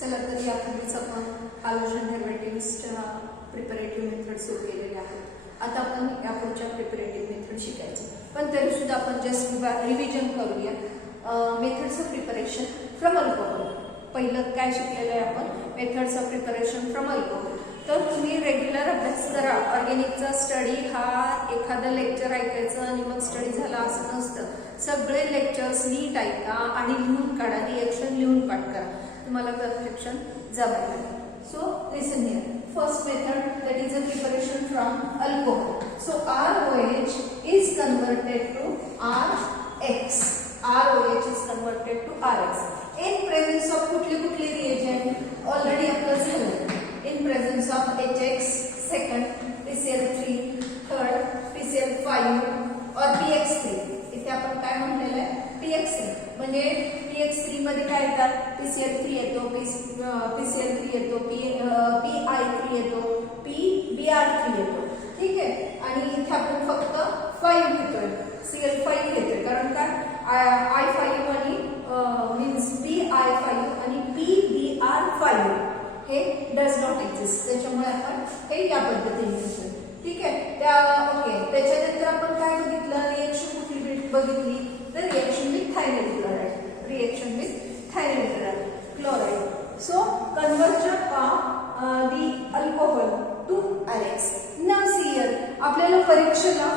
चला तर यापूर्वीच आपण हायड्रोजन डेरिव्हेटिव्हजच्या प्रिपरेटिव्ह मेथड सुरू केलेल्या आहेत. आता आपण या पुढच्या प्रिपरेटिव्ह मेथड शिकायचं, पण तरी सुद्धा आपण जस्ट रिव्हिजन करूया. Methods of preparation from alcohol. पहिलं काय शिकलेलं आहे आपण? Methods of preparation from alcohol. तर तुम्ही रेग्युलर अभ्यास करा. ऑर्गॅनिकचा स्टडी हा एखादं लेक्चर ऐकायचं आणि मग स्टडी झाला असं नसतं. सगळे लेक्चर्स नीट ऐका आणि लिहून काढा, रिएक्शन लिहून पाठ करा, तुम्हाला परफेक्शन जमेल. So listen here. First method, that is a preparation from alcohol. So ROH is converted to RX. ROH is converted to RX. In presence of कुठले reagent already आपलं झालं. In presence of HX, second, PCl3, third, PCl5 or PX3. इथे आपण काय म्हटलेलं आहे? PX3. म्हणजे PX3 मध्ये काय येतात? PCl3 येतो, PCl3 येतो, PI3 येतो, PBr3 येतो. ठीक आहे. आणि इथे आपण फक्त 5 घेतोय, Cl5 घेतोय. कारण काय? I5 आणि मीन्स PI5 आणि PBr5 हे डज नॉट एक्झिस्ट. त्याच्यामुळे आपण हे या पद्धतीने घेतोय. ठीक आहे. ओके. त्याच्यानंतर आपण काय बघितलं? रिएक्शन कुठली बघितली? तर reaction with thionyl chloride. Reaction with thionyl chloride. So conversion of the alcohol to RX. Now see here, आपल्याला परीक्षेला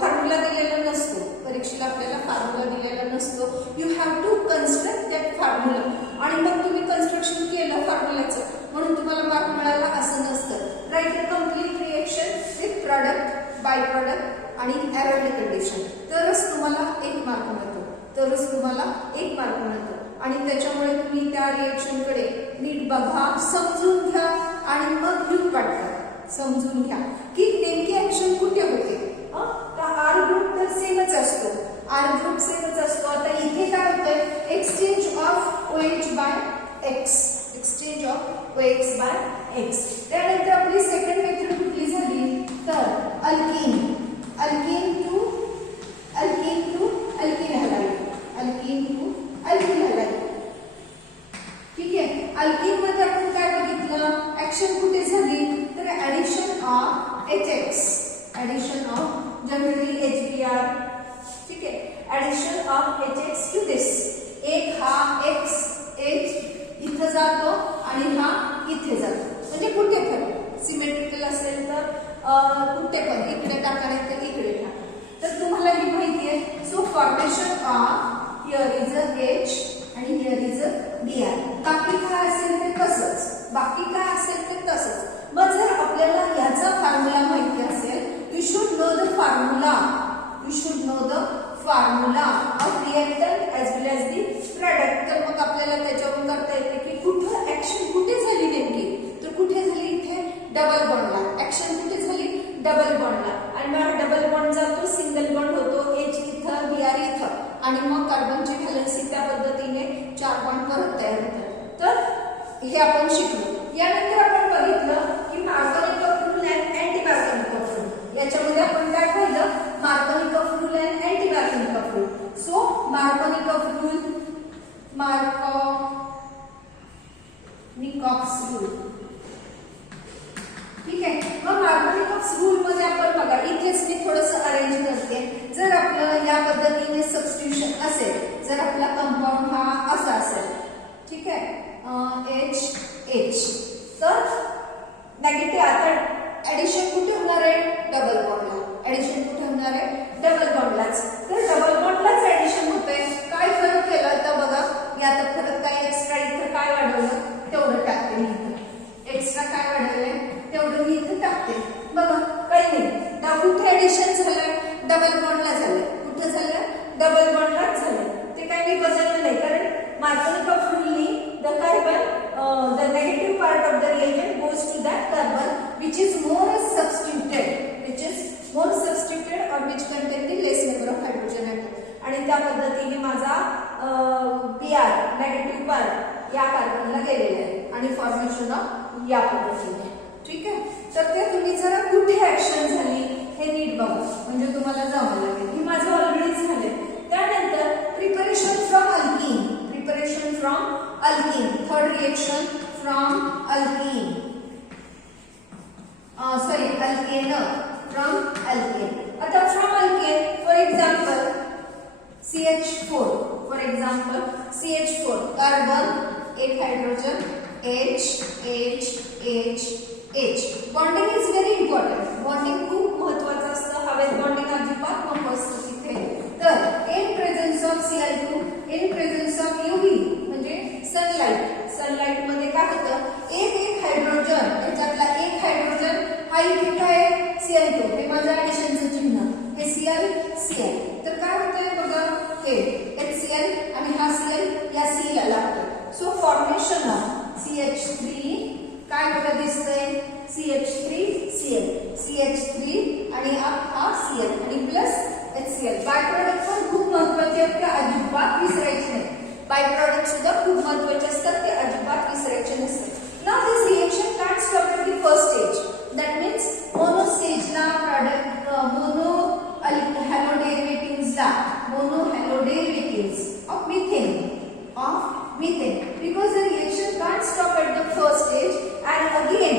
फॉर्म्युला दिलेला नसतो. परीक्षेला आपल्याला फॉर्म्युला दिलेला नसतो. You have to construct that formula. आणि मग तुम्ही कन्स्ट्रक्शन केलं फॉर्म्युलाचं म्हणून तुम्हाला मार्क मिळाला असं नसतं. Right a complete reaction with product, bye product आणि एरोबिक कंडिशन, तरच तुम्हाला 1 मार्क मिळतो. तरच तुम्हाला 1 मार्क मिळतो. आणि त्याच्यामुळे तुम्ही त्या रिएक्शनकडे नीट बघा, समजून घ्या आणि मग लिहून पाठ करा. समजून घ्या की नेमकी ऍक्शन कुठे होते. आर ग्रुप तर सेमच असतो. आर ग्रुप सेमच असतो. आता इथे काय होतंय? Exchange of OH by X. Exchange of OX by X. त्यानंतर आपली सेकंड मेथड कुठली झाली? तर alkene. Alkene to alkene halide. Alkene to alkene halide. ठीक आहे. अल्कीन मध्ये आपण काय बघितलं? ऍक्शन कुठे झाली? तर addition of HX. Addition of generally HBr. ठीक आहे. ऍडिशन ऑफ HX टू दिस. एक हा X H इथं जातो आणि हा इथे जातो. म्हणजे कुठे पण सिमेट्रिकल असेल तर कुठे पण इकडे टाका नाही तर इकडे टाका. तर तुम्हाला ही माहिती आहे. So formation of here is a H आणि हियर इज अ Br. बाकी काय असेल ते तसंच. बाकी काय असेल ते तसंच. मग जर आपल्याला याचा फॉर्म्युला माहिती असेल, you should know the formula. You should know the formula of reactant as well as the product. तर मग आपल्याला त्याच्यावरून करता येते की कुठं ऍक्शन कुठे झाली नेमकी. तर कुठे झाली? इथे डबल बॉन्डला. ऍक्शन कुठे झाली? डबल बॉन्डला. आणि मग डबल बॉन्ड जातो, सिंगल बॉन्ड होतो, H इथं Br इथं, आणि मग कार्बनची व्हॅलेन्सी त्या पद्धतीने 4 बॉन्ड परत तयार होतात. तर हे आपण शिकलो. यानंतर आपण बघितलं की Markovnikov rule and anti Markovnikov rule. याच्यामध्ये आपण काय पाहिलं? Markovnikov rule and anti Markovnikov rule. So Markovnikov rule, Markovnikov's rule. ठीक आहे. मग मार्कोनिकॉफ्स रूल मध्ये आपण बघा, इथेच मी थोडंसं अरेंज करते. जर आपलं या पद्धतीने सबस्टिट्यूशन असेल, जर आपला कंपाऊंड हा असा असेल, ठीक आहे, H, तर नेगेटिव्ह. आता ऍडिशन कुठे होणार आहे? डबल बॉन्डला. ऍडिशन कुठे होणार आहे? डबल बॉन्डलाच. तर डबल बॉन्डलाच ऍडिशन होते. काय फरक केला तर बघा, यात फरक काय? एक्स्ट्रा इथं काय वाढवलं तेवढं टाकते मी इथं. एक्स्ट्रा काय वाढवलंय तेवढं मी इथं टाकते. बघा काही नाही. कुठे ऍडिशन झालं? डबल बॉन्डला झालं. कुठं झालं? डबल बॉन्डलाच झालं. ते काही मी बदललं नाही, कारण मार्कोनिक ऑफ रूलनी the carbon, the negative part of the reagent goes to that carbon which is more substituted or which contain the less number of hydrogen atom. आणि त्या पद्धतीने माझा Br नेगेटिव्ह पार्ट या कार्बनला गेलेला आहे आणि फॉर्मेशन ऑफ या पद्धतीने. ठीक आहे. तर ते तुम्ही जरा कुठे ऍक्शन झाली हे नीट बघा, म्हणजे तुम्हाला जमायला लागेल. हे माझं ऑलरेडी झाले. त्यानंतर preparation from alkyne. Preparation from alkyne. reaction from alkene. Alkane from alkane. आता from alkane, for example, CH4. For example, CH4 carbon, 8 hydrogen, H. Bonding is very important. Bonding खूप महत्त्वाचं असतं. हवेत बॉन्डिंग अजिबात नको असतं तिथे. तर in presence of Cl2, in presence of UV म्हणजे सनलाइट मध्ये काय होतं, एक हायड्रोजन, त्याच्यातला एक हायड्रोजन हा इथे काय Cl2, हे माझं ऍडिशनचं चिन्ह, हे Cl. तर काय होतंय बघा, हे HCl आणि हा Cl या C ला लागतो. सो फॉर्मेशन ऑफ CH3 काय बघा दिसतंय, CH3 आणि हा Cl आणि प्लस HCl. बाय प्रोडक्ट पण खूप महत्त्वाचे आहेत, ते अजिबात विसरायचे नाही. बाय प्रोडक्ट सुद्धा खूप महत्त्वाचे असतात, ते अजिबात विसरायचे नसतात. Now this reaction can't stop at the first stage. That means mono stage ला product mono halo derivatives of methane because the reaction can't stop at the first stage and again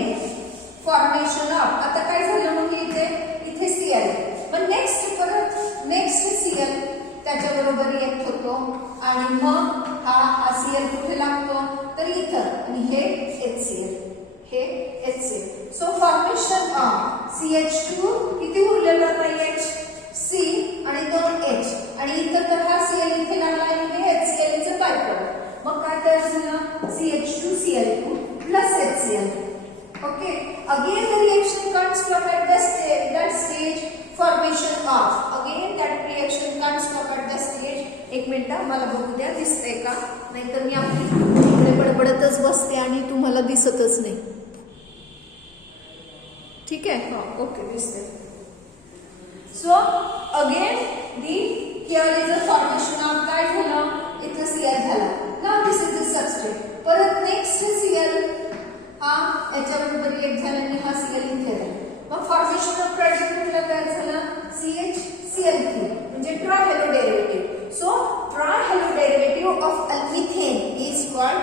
formation of, आता काय झालं मग इथे Cl, पण next Cl त्याच्याबरोबर react होतो आणि मग हा Cl कुठे लागतो, तर इथं, आणि हे HCl. So formation of CH2 किती उरलेलं आता H, C आणि 2 H, आणि इथं तर हा Cl इथे लागला आणि हे HCl चे बाय प्रोडक्ट. मग काय तयार झालं, CH2Cl2 plus HCl. Okay, again the reaction can't stop at that stage. Formation of, again that reaction can't stop at the stage. एक मिनिट मला बघू द्या दिसतंय का, नाहीतर मी आपली इकडे बडबडतच बसते आणि तुम्हाला दिसतच नाही. ठीक आहे, हा ओके दिसतंय. So again here is a formation of काय झालं, इथं Cl झाला. Now this is the substrate. परत नेक्स्ट Cl हा याच्याबरोबर रिएक्ट झाला आणि हा Cl इथे आला. मग फॉर्मेशन ऑफ प्रोडक्ट कुठला तयार झाला, CH3 म्हणजे trihalo derivative. So trihalo derivative of methane is called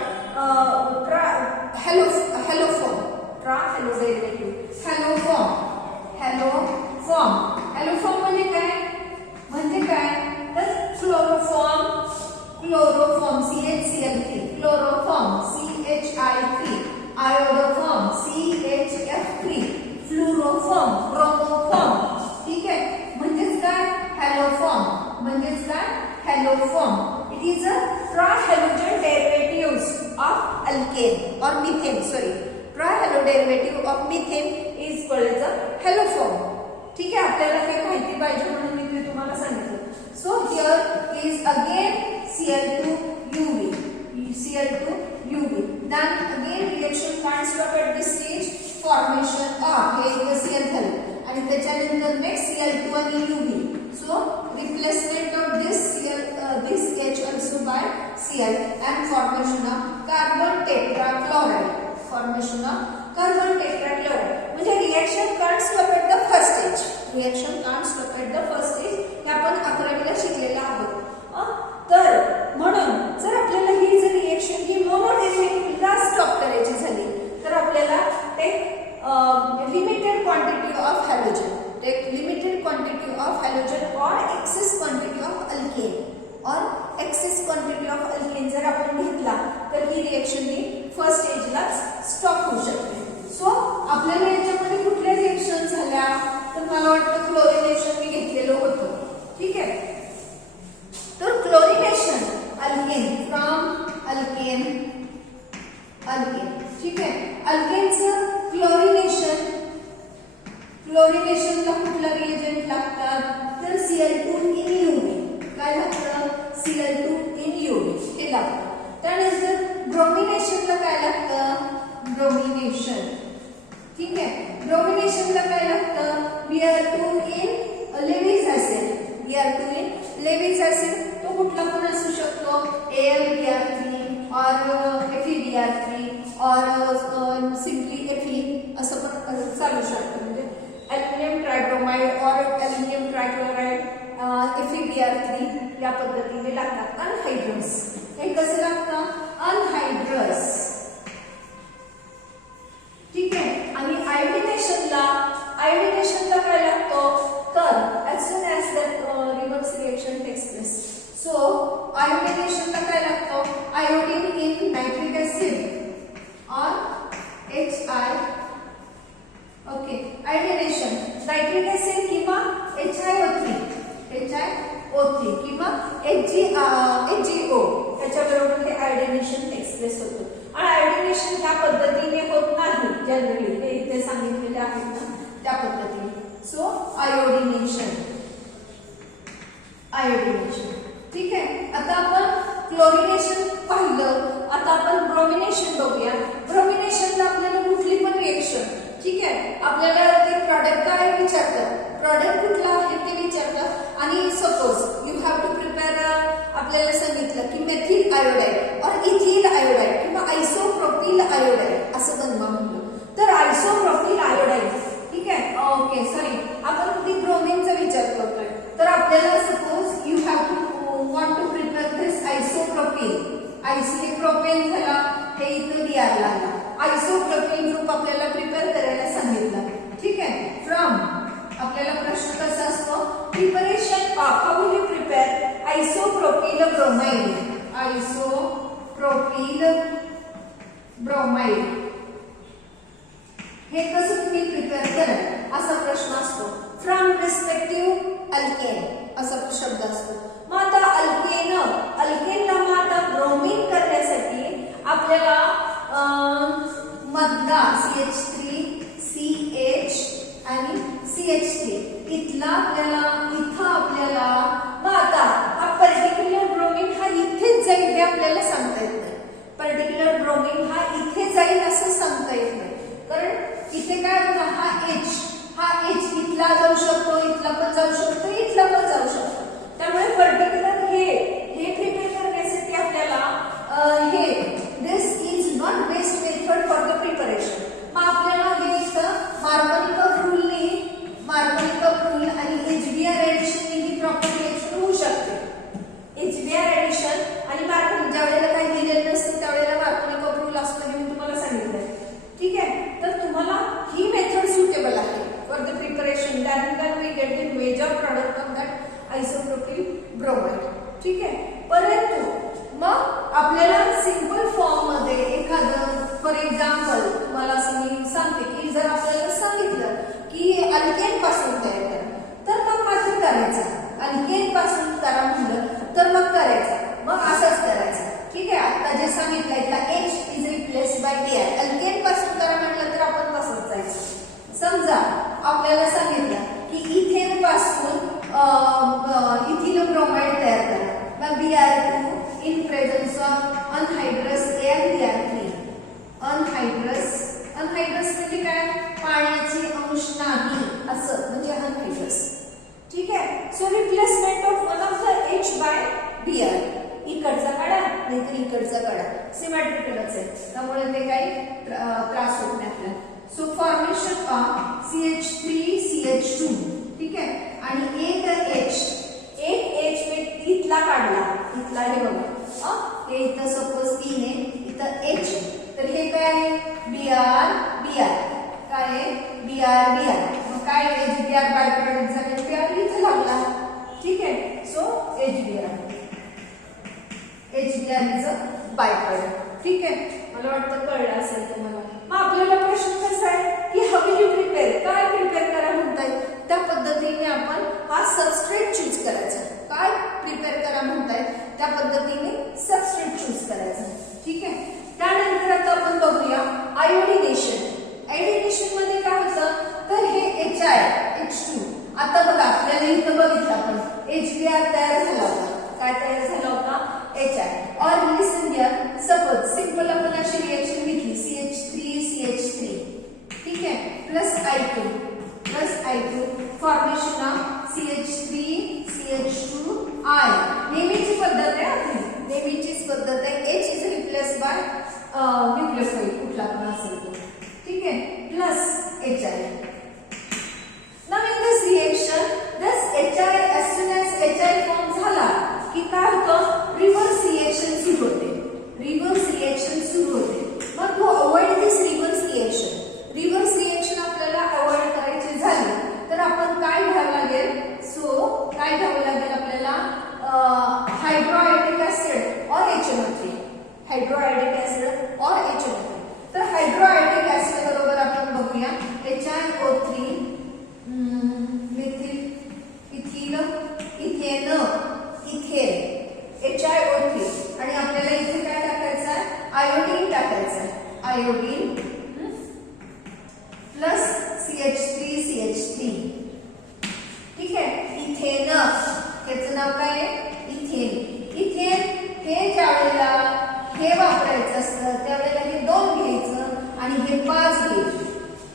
haloform. Trihalo derivative haloform म्हणजे काय, तर chloroform CHCl3, chloroform CHI3, iodoform CHF3, fluoroform, bromoform. ठीक आहे, म्हणजेच काय haloform. It is a trihalogen derivatives of alkane और methane. Trihalo derivative of methane is called as a haloform. ठीक आहे, आपल्याला काही माहिती पाहिजे म्हणून मी ते तुम्हाला सांगितलं. So here is again Cl2UV. Then again reaction can't stop at this stage. Formation of हे इथे Cl झालं आणि त्याच्यानंतर नेक्स्ट Cl2 आणि UV. So replacement of this H also by Cl and formation of carbon tetrachloride. म्हणजे reaction can't stop at the first stage. हे आपण 11वीला शिकलेलं आहोत. तर म्हणून जर आपल्याला ही जर रिएक्शन ही मोनोडेरिव्हेटिव्हला स्टॉप करायची झाली तर आपल्याला लिमिटेड क्वांटिटी ऑफ हॅलोजन और एक्सेस क्वांटिटी ऑफ अल्केन जर आपण घेतला तर ही रिएक्शन ही फर्स्ट स्टेजला स्टॉप होऊ शकते. सो आपल्याला याच्यामध्ये कुठल्या रिएक्शन झाल्या, तर मला वाटतं क्लोरिनेशन मी घेतलेलं होतं. ठीक आहे, तर क्लोरिनेशन अल्केन फ्रॉम अल्केन. ठीक आहे, अल्केनचं क्लोरिनेशनला कुठला रिएजंट लागतात, तर Cl2 in UV. काय लागतं, Cl2 in UV हे लागतं. त्यानंतर ब्रोमिनेशनला काय लागतं, ठीक आहे, ब्रोमिनेशनला काय लागतं, Br2 in Lewis acid. तो कुठला पण असू शकतो, AlBr3 और FeBr3 और सिम्पली Fe असं पण चालू शकतं. म्हणजे अल्युमिनियम ट्रायब्रोमाइड और अल्युमिनियम ट्रायक्लोराइड FeBr3 या पद्धतीने लागतात. अनहायड्रस हे कसं लागतं, अनहायड्रस आयोडिनेशन. ठीक आहे. आता आपण क्लोरिनेशन पाहिलं, आता आपण ब्रोमिनेशन बघूया. ब्रोमिनेशनला आपल्याला कुठली पण रिएक्शन, ठीक आहे, आपल्याला ते प्रॉडक्ट काय विचारतात, प्रॉडक्ट कुठला आहे ते विचारतात. आणि suppose you have to prepare, आपल्याला सांगितलं की मेथिल आयोडाईड और इथिल आयोडाईड किंवा आयसोप्रोपिल आयोडाईड असं बनवा म्हणलं, तर आयसोप्रोपिल आयोडाईड, ठीक आहे, ओके सॉरी, आपण ती ब्रोमिनचा विचार करतोय. तर आपल्याला suppose you have to want to prepare this isopropyl, हे प्रोपेन झाला, हे इथं Br लागला, आयसोप्रोपिल ग्रुप आपल्याला प्रिपेअर करायला सांगितलं. ठीक आहे. फ्रॉम आपल्याला प्रश्न कसा असतो, preparation of, how will you prepare isopropyl bromide, isopropyl bromide, हे कसं तुम्ही प्रिपेअर कराल असा प्रश्न असतो. फ्रॉम रिस्पेक्टिव्ह अल्केन असा शब्द असतो. मग आता अल्केनला मग आता ब्रोमिन करण्यासाठी आपल्याला मधला CH3 CH आणि CH3 इथं आपल्याला मग आता हा पर्टिक्युलर ब्रोमिन हा इथेच जाईल हे आपल्याला सांगता येत नाही. पर्टिक्युलर ब्रोमिन हा इथे जाईल असं सांगता येत नाही, कारण इथे काय होतं, हा H इथला जाऊ शकतो, इथला पण जाऊ शकतो, इथला पण जाऊ शकतो. त्यामुळे पर्टिक्युलर हे प्रिपेअर करण्यासाठी आपल्याला this is not best method for the preparation. मग आपल्याला हे इथं मार्कोनिकॉफ रूल आणि HBr ऍडिशन ही प्रॉपर रिएक्शन होऊ शकते. HBr ऍडिशन आणि मार्कोनिक, ज्या वेळेला काही दिलेलं नसतं त्यावेळेला मार्कोनिकॉफ रूल असतो हे मी तुम्हाला सांगितलंय. ठीक आहे. तर तुम्हाला ही मेथड सुटेबल आहे for the preparation, then we get the major product of that isopropyl bromide. ठीक आहे. परंतु मग आपल्याला सिंपल फॉर्म मध्ये एखादं, फॉर एक्झाम्पल तुम्हाला असं मी सांगते की जर आपल्याला सांगितलं की अल्केन पासून तयार करा, तर मग मात्र करायचं. अल्केन पासून करा म्हणलं तर मग करायचं, मग असंच करायचं. ठीक आहे. आता जे सांगितलंय त्या H is replace by Br, alkane पासून करा म्हटलं तर आपण तसंच जायचं. समजा आपल्याला सांगितलं की इथेन पासून इथिल ब्रोमाइड तयार करा, मग Br2 in presence of anhydrous A and Br3. Anhydrous म्हणजे काय, पाण्याचे अंश नाही असं म्हणजे अनहायड्रस. ठीक आहे. So replacement of one of the H by Br, इकडचा काढा नाहीतर इकडचा काढा, सिमेट्रिकलच आहे त्यामुळे ते काही त्रास होत नाही आपल्याला. So formation of CH3 CH2, ठीक आहे, आणि एक H इथला काढला, इथला हे बघा, हे इथं सपोज 3 आहे, इथं H, तर हे काय Br काय आहे Br. मग काय HBr बाय प्रोडक्ट झाले, Br इथं लागला. ठीक आहे. So HBr is a by product. ठीक आहे. मला वाटतं कळलं असेल तुम्हाला. मग आपल्याला प्रश्न कसा आहे की हाऊ विल यू प्रिपेअर, काय प्रिपेअर करा म्हणताय, त्या पद्धतीने आपण हा सबस्ट्रेट चूज करायचा. काय प्रिपेअर करा म्हणताय त्या पद्धतीने सबस्ट्रेट चूज करायचा. ठीक आहे. त्यानंतर आता आपण बघूया आयोडिनेशन. आयोडिनेशन मध्ये काय होतं, तर हे H2, आता बघा आपल्याला इथं बघितलं आपण HBr तयार झाला होता. काय तयार झाला होता, HI. और लिसन हियर, सपोज सिंपल आपण अशी रिएक्शन घेतली CH3 ठीक आहे, plus I2 formation of CH3 CH2 I. नेहमीची पद्धत आहे आपली, नेहमीचीच पद्धत आहे. H is replace by nucleophile कुठला पण असेल तो. ठीक आहे. Plus HI. Now in this reaction, this HI, as soon as HI form झाला की काय होतं, रिव्हर्स रिएक्शन सुरू होते. मग to avoid this reverse reaction आपल्याला अवॉइड करायची झाली तर आपण काय घ्यावं लागेल, काय घ्यावं लागेल आपल्याला, हायड्रोआयोडिक ऍसिड और HNO3. तर हायड्रोआयोडिक ऍसिड बरोबर आपण बघूया HiO3 methyl ethyl ethane HiO3 आणि आपल्याला इथे काय टाकायचं आहे, आयोडीन टाकायचं आहे. आयोडीन प्लस CH3 ठीक आहे. इथेन, ह्याचं नाव काय आहे? इथेन. इथेन हे ज्या वेळेला हे वापरायचं असतं त्यावेळेला हे 2 घ्यायचं आणि हे 5 घ्यायचे.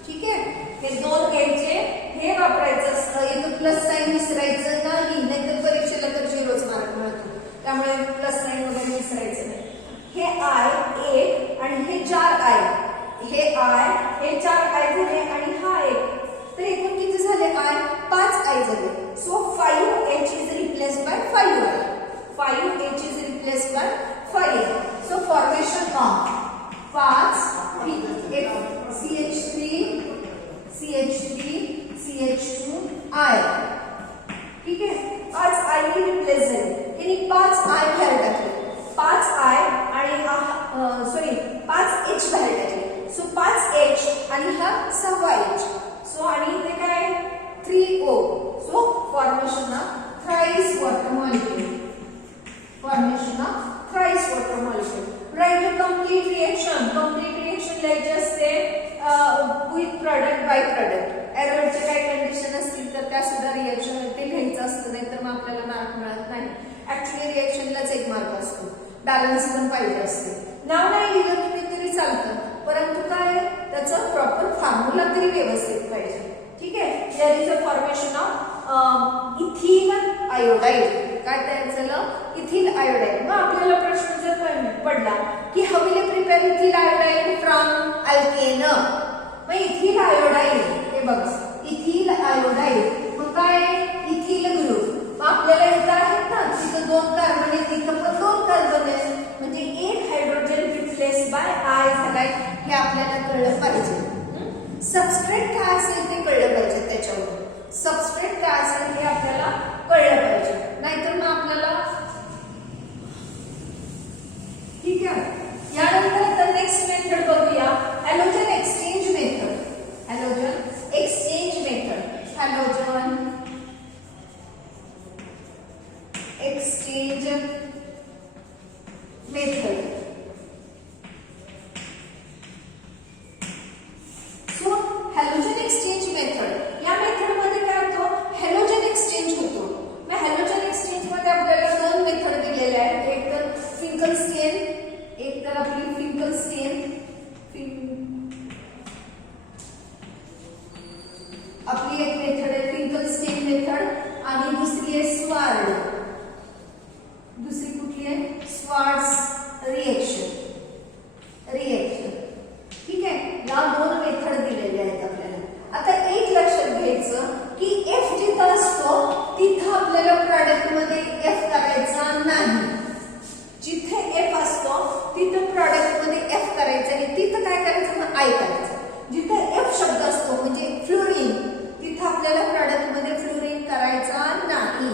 ठीक आहे, हे 2 घ्यायचे, हे वापरायचं असतं. इथं प्लस साइन विसरायचं नाही, नाहीतर परीक्षेला तर 0च मार्क मिळतो. त्यामुळे प्लस साइन वगैरे विसरायचं नाही. हे आय 1 आणि हे 4 आय, हे आय, हे 4 आय झाले आणि हा 1, तर एकूण किती झाले आय? 5 आय झाले. So 5h is replaced by 5i. 5h is replaced by 5. So formation of 5 CH3 CH2 I. ठीक आहे, 5 I ने रिप्लेस झाले. यांनी 5 I बाहेर टाकले, 5 I आणि सॉरी 5H बाहेर टाकले. सो 5H आणि हा 6H. सो आणि इथे काय 3O. So formation of thrice water molecule. Formation of thrice water molecule. Write a complete reaction. Complete reaction like just say with product by product. Error चे काही condition असतील तर त्या सुद्धा रिएक्शन ते लिहायचं असतं, नाहीतर मग आपल्याला मार्क मिळत नाही. ऍक्च्युअली रिएक्शनलाच 1 मार्क असतो. बॅलन्स पण पाहिजे असते. नाव नाही लिहिलं तुम्ही तरी चालतं, परंतु काय त्याचं प्रॉपर फॉर्म्युला तरी व्यवस्थित पाहिजे. ठीक आहे, there is a formation of ethyl iodide. काय तयार झालं? Ethyl iodide. मग आपल्याला प्रश्न जर पडला की how will you prepare ethyl iodide from alkane. मग इथिल आयोडाइड, हे बघा इथिल आयोडाइड, मग काय इथिल ग्रुप. मग आपल्याला इथं आहेत ना, तिथं 2 कार्बन आहेत, इथं पण 2 कार्बन आहेत, म्हणजे 1 हायड्रोजन रिप्लेस बाय आय झालाय. हे आपल्याला कळलं पाहिजे. सबस्ट्रेट काय असेल ते कळलं पाहिजे. त्याच्यावर सबस्ट्रेट काय असेल हे आपल्याला कळलं पाहिजे, नाहीतर मग आपल्याला. ठीक आहे, यानंतर आता नेक्स्ट मेथड बघूया, halogen exchange method. Halogen exchange method. Halogen exchange method. So halogen exchange method, या मेथड मध्ये काय होतं? हॅलोजन एक्सचेंज होतो. मग हॅलोजन एक्सचेंज मध्ये आपल्याला 2 मेथड दिलेल्या आहेत. एक तर फिंकलस्टीन, एक तर आपली फिंकलस्टीन आपली एक मेथड आहे फिंकलस्टीन मेथड, आणि दुसरी आहे स्वार्ड. दुसरी कुठली आहे? Swarts reaction. ठीक आहे, या 2 मेथड दिलेल्या आहेत आपल्याला. आता एक लक्षात घ्यायचं की F जिथं असतो तिथं आपल्याला प्रॉडक्ट मध्ये F करायचा नाही. जिथे F असतो तिथं प्रॉडक्ट मध्ये F करायचं आणि तिथं काय करायचं? मग I करायचं. जिथे F शब्द असतो म्हणजे फ्लोरीन, तिथं आपल्याला प्रॉडक्ट मध्ये फ्लोरीन करायचा नाही,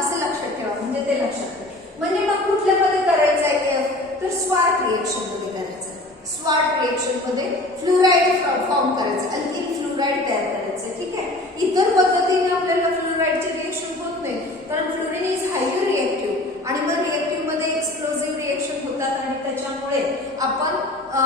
असं लक्षात ठेवा. म्हणजे ते लक्षात ठेवा. म्हणजे मग कुठल्या मध्ये करायचं आहे F? तर स्वार्ट रिएक्शन मध्ये करायचं. स्वार्ट रिएक्शन मध्ये फ्लोराइड फॉर्म करायचं, अल्किल फ्लोराइड तयार करायचं. ठीक आहे, इतर पद्धतीने आपल्याला फ्लोराइडचे रिएक्शन होत नाही, कारण फ्लोरीन इज हायली रिएक्टिव्ह आणि मग रिएक्टिव्ह मध्ये एक्सप्लोजिव्ह रिएक्शन होतात आणि त्याच्यामुळे आपण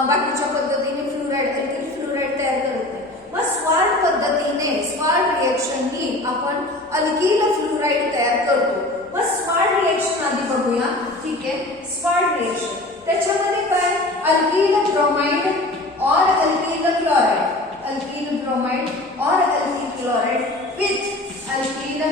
बाकीच्या पद्धतीने फ्लोराइड अल्किल फ्लोराइड तयार करत नाही. मग स्वार्ट पद्धतीने स्वार्ट रिएक्शननी आपण अल्किल फ्लोराइड तयार करतो. मग स्वार्ट रिएक्शन आधी बघूया. ठीक आहे, स्वार्ट रिएक्शन त्याच्यामध्ये काय? अल्किल ब्रोमाइड और अल्किल क्लोराइड, अल्किल ब्रोमाइड और अल्किल क्लोराइड विथ अल्किल.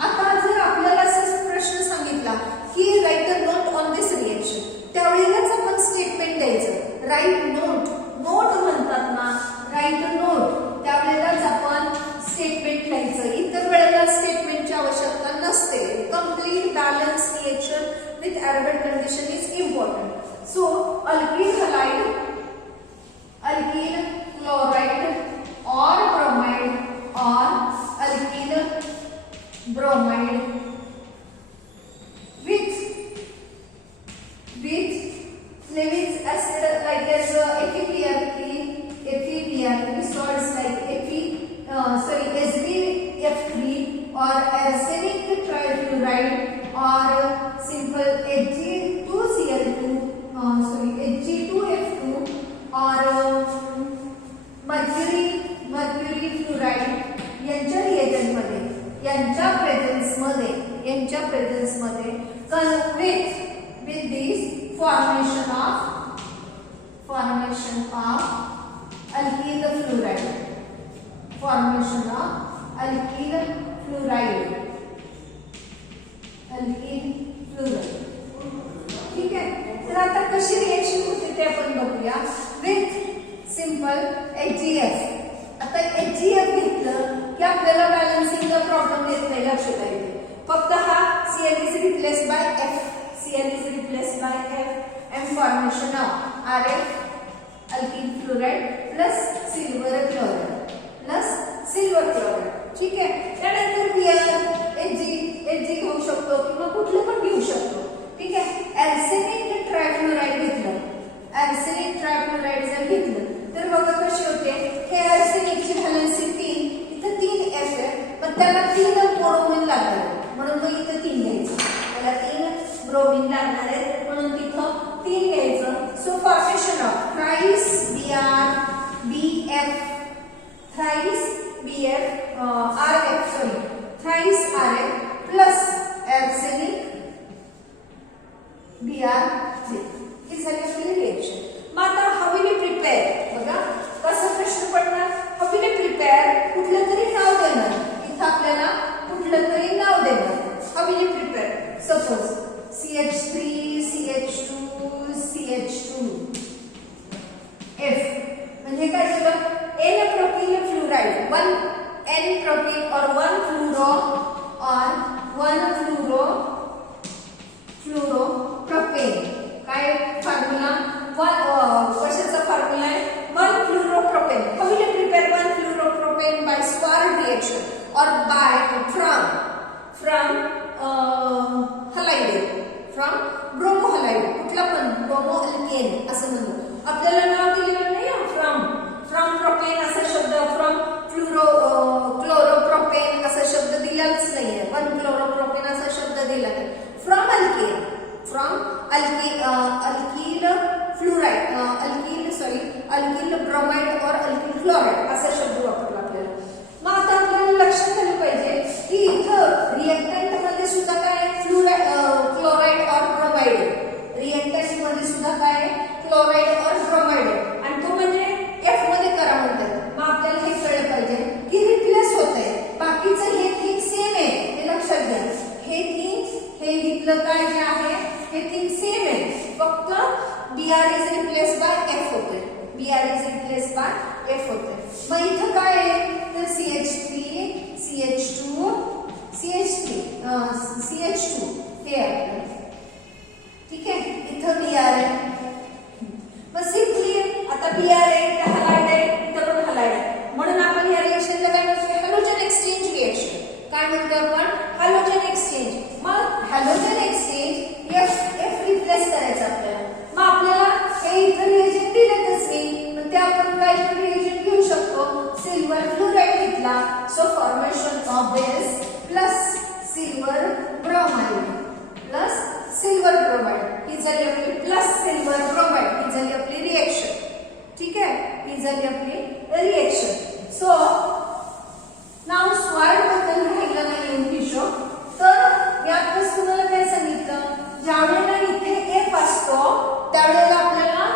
आता जर आपल्याला असा प्रश्न सांगितला की write a note on this reaction, त्यावेळेलाच आपण स्टेटमेंट द्यायचं. राईट नोट, नोट म्हणतात ना, राईट नोट, त्यावेळेलाच आपण स्टेटमेंट लिहायचं. इतर वेळेला स्टेटमेंटची आवश्यकता नसते. Complete balance reaction with Arrogant condition is important. So alkyl halide, alkyl chloride or bromide or alkyl bromide with Lewis acid like as FeBr3 salts like SbF3 or arsenic trifluoride or simple Hg2Cl2 Hg2F2 or mercury fluoride यांच्या reagent मध्ये यांच्या presence मध्ये with this formation of alkyl fluoride, ठीक आहे. तर आता कशी reaction होते ते आपण बघूया विथ सिंपल HgF. आता HgF घेतलं की आपल्याला बॅलन्सिंगचा प्रॉब्लेम येत नाही, लक्षात आहे. फक्त हा Cl is replaced by F and formation of Rf alkyl fluoride plus silver chloride. ठीक आहे. त्यानंतर Hg घेऊ शकतो किंवा कुठलं पण घेऊ शकतो. ठीक आहे. आर्सेनिक ट्रायफ्लोराइड जर घेतलं तर बघा कशी होते. हे आर्सेनिकची व्हॅलेन्सी 3, इथं 3 F आहे, पण त्याला 3 ब्रोमीन लागणार, म्हणून मग इथं 3 घ्यायचं. त्याला 3 ब्रोमीन लागणार आहे, म्हणून तिथं 3 घ्यायचं. So formation of thrice RF plus arsenic BrZ ही झाली आपली रिएक्शन. मग आता हाऊ विल प्रिपेअर, बघा कसं प्रश्न पडणार. हाऊ विल प्रिपेअर, कुठलं तरी नाव देणार. इथं आपल्याला कुठलं तरी नाव देणार. How will prepare, suppose CH3 CH2 CH2 F म्हणजे काय झालं. N-propyl fluoride, 1 N-propyl or 1 fluoropropane. काय फॉर्म्युला, कशाचा फॉर्म्युला आहे. 1 fluoropropane. How will you prepare 1 fluoropropane by Sword reaction or from halide, from bromohalide, कुठला पण bromoalkane असं म्हणतो. आपल्याला नाव दिलेलं नाही. फ्रॉम प्रोपेन असा शब्द, फ्रॉम क्लोरोप्रोपेन असा शब्द दिलाच नाहीये. 1 क्लोरोप्रोपेन असा शब्द दिला नाही. From alkyl fluoride, alkyl bromide or alkyl chloride असा शब्द वापरला आपल्याला. मग आता आपल्याला लक्षात आलं पाहिजे की इथं रिएक्टंट मध्ये सुद्धा काय क्लोराइड और ब्रोमाइड, रिएक्टंट मध्ये सुद्धा काय क्लोराइड और ब्रोमाइड, आणि तो म्हणजे F मध्ये करा म्हणतात. मग आपल्याला हे कळलं पाहिजे की रिप्लेस होत आहे. बाकीचं हे थिंग सेम आहे, हे लक्षात घ्या. हे घेतलं काय जे आहे हे थिंग सेम आहे, फक्त Br is replaced by F होते. मग इथं काय आहे तर CH3 CH2 हे आहे. ठीक आहे. इथं Br आहे. मग सिम्पली आता Br आहे, इथं हलाइड आहे, इथं पण हलाइड आहे, म्हणून आपण या रिएक्शनला काय म्हणतो, हॅलोजन एक्सचेंज रिएक्शन. काय म्हणतो आपण, हॅलोजन एक्सचेंज. मग हॅलोजन एक्सचेंज F रिप्लेस करायचं आपल्याला. मग आपल्याला हे इथं रिएजंट दिलेतच नाही, मग ते आपण काय रिएजंट घेऊ शकतो. सिल्वर फ्लोराइड घेतला, so formation of base plus silver bromide ही झाली आपली प्लस सिल्वर ब्रोमाइड ही झाली आपली रिएक्शन. ठीक आहे. ही झाली आपली रिएक्शन. सो नाव स्वार्ड बद्दल राहिलं नाही हिशोब. तर यातच तुम्हाला काय सांगितलं, ज्यावेळेला इथे F असतो त्यावेळेला आपल्याला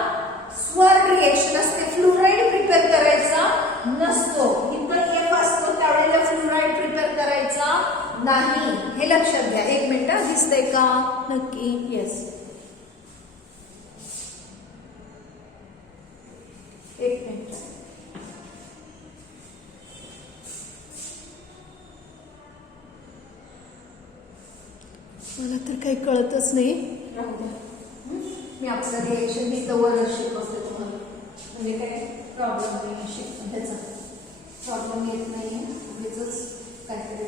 स्वार्ड रिएक्शन असते, फ्लोराइड प्रिपेअर करायचा नसतो. इथं F असतो त्यावेळेला फ्लोराइड प्रिपेअर करायचा नाही, हे लक्षात घ्या. 1 मिनिट, दिसतंय का नक्की. Yes, 1 minute. मला तर काही कळतच नाही. राहू द्या, मी आपलं रिएक्शन ही जवळच शिकवते तुम्हाला, म्हणजे काय प्रॉब्लेम नाही. त्याचा प्रॉब्लेम येत नाही, उगीच काहीतरी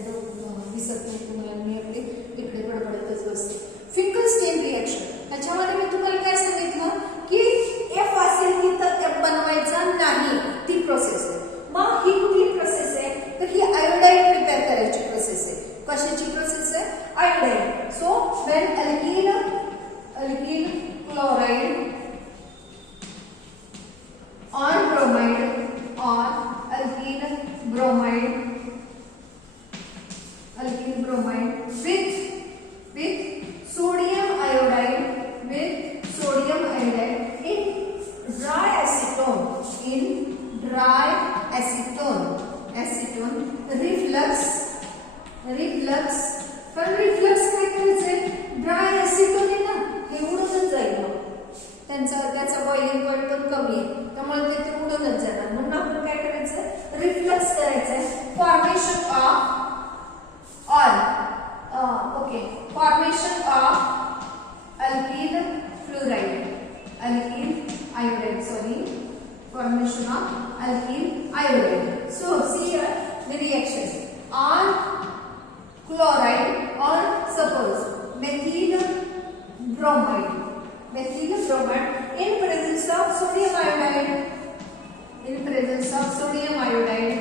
दिसत नाही तुम्हाला. मी आपली इकडे बडबडतच बसते. फिंकलस्टीन रिएक्शन, त्याच्यामध्ये मी तुम्हाला काय सांगितलं की F असेल तिथं F बनवायचा नाही, ती प्रोसेस आहे. मग ही कुठली प्रोसेस आहे तर ही आयोडाईड प्रिपेअर करायची प्रोसेस आहे. कशाची प्रोसेस आहे, iodide. So when alkyl chloride or bromide or alkyl bromide bromide with sodium iodide in dry acetone reflux पण रिफ्लक्स काय करायचंय ड्राय एसिटोन आहे ना हे उडूनच जाईल मग त्याचा बॉइलिंग पॉइंट पण कमी आहे त्यामुळे ते उडूनच जाणार म्हणून आपण काय करायचं रिफ्लक्स करायचंय formation of alkyl iodide. So see here the reaction on chloride or suppose methyl bromide in presence of sodium iodide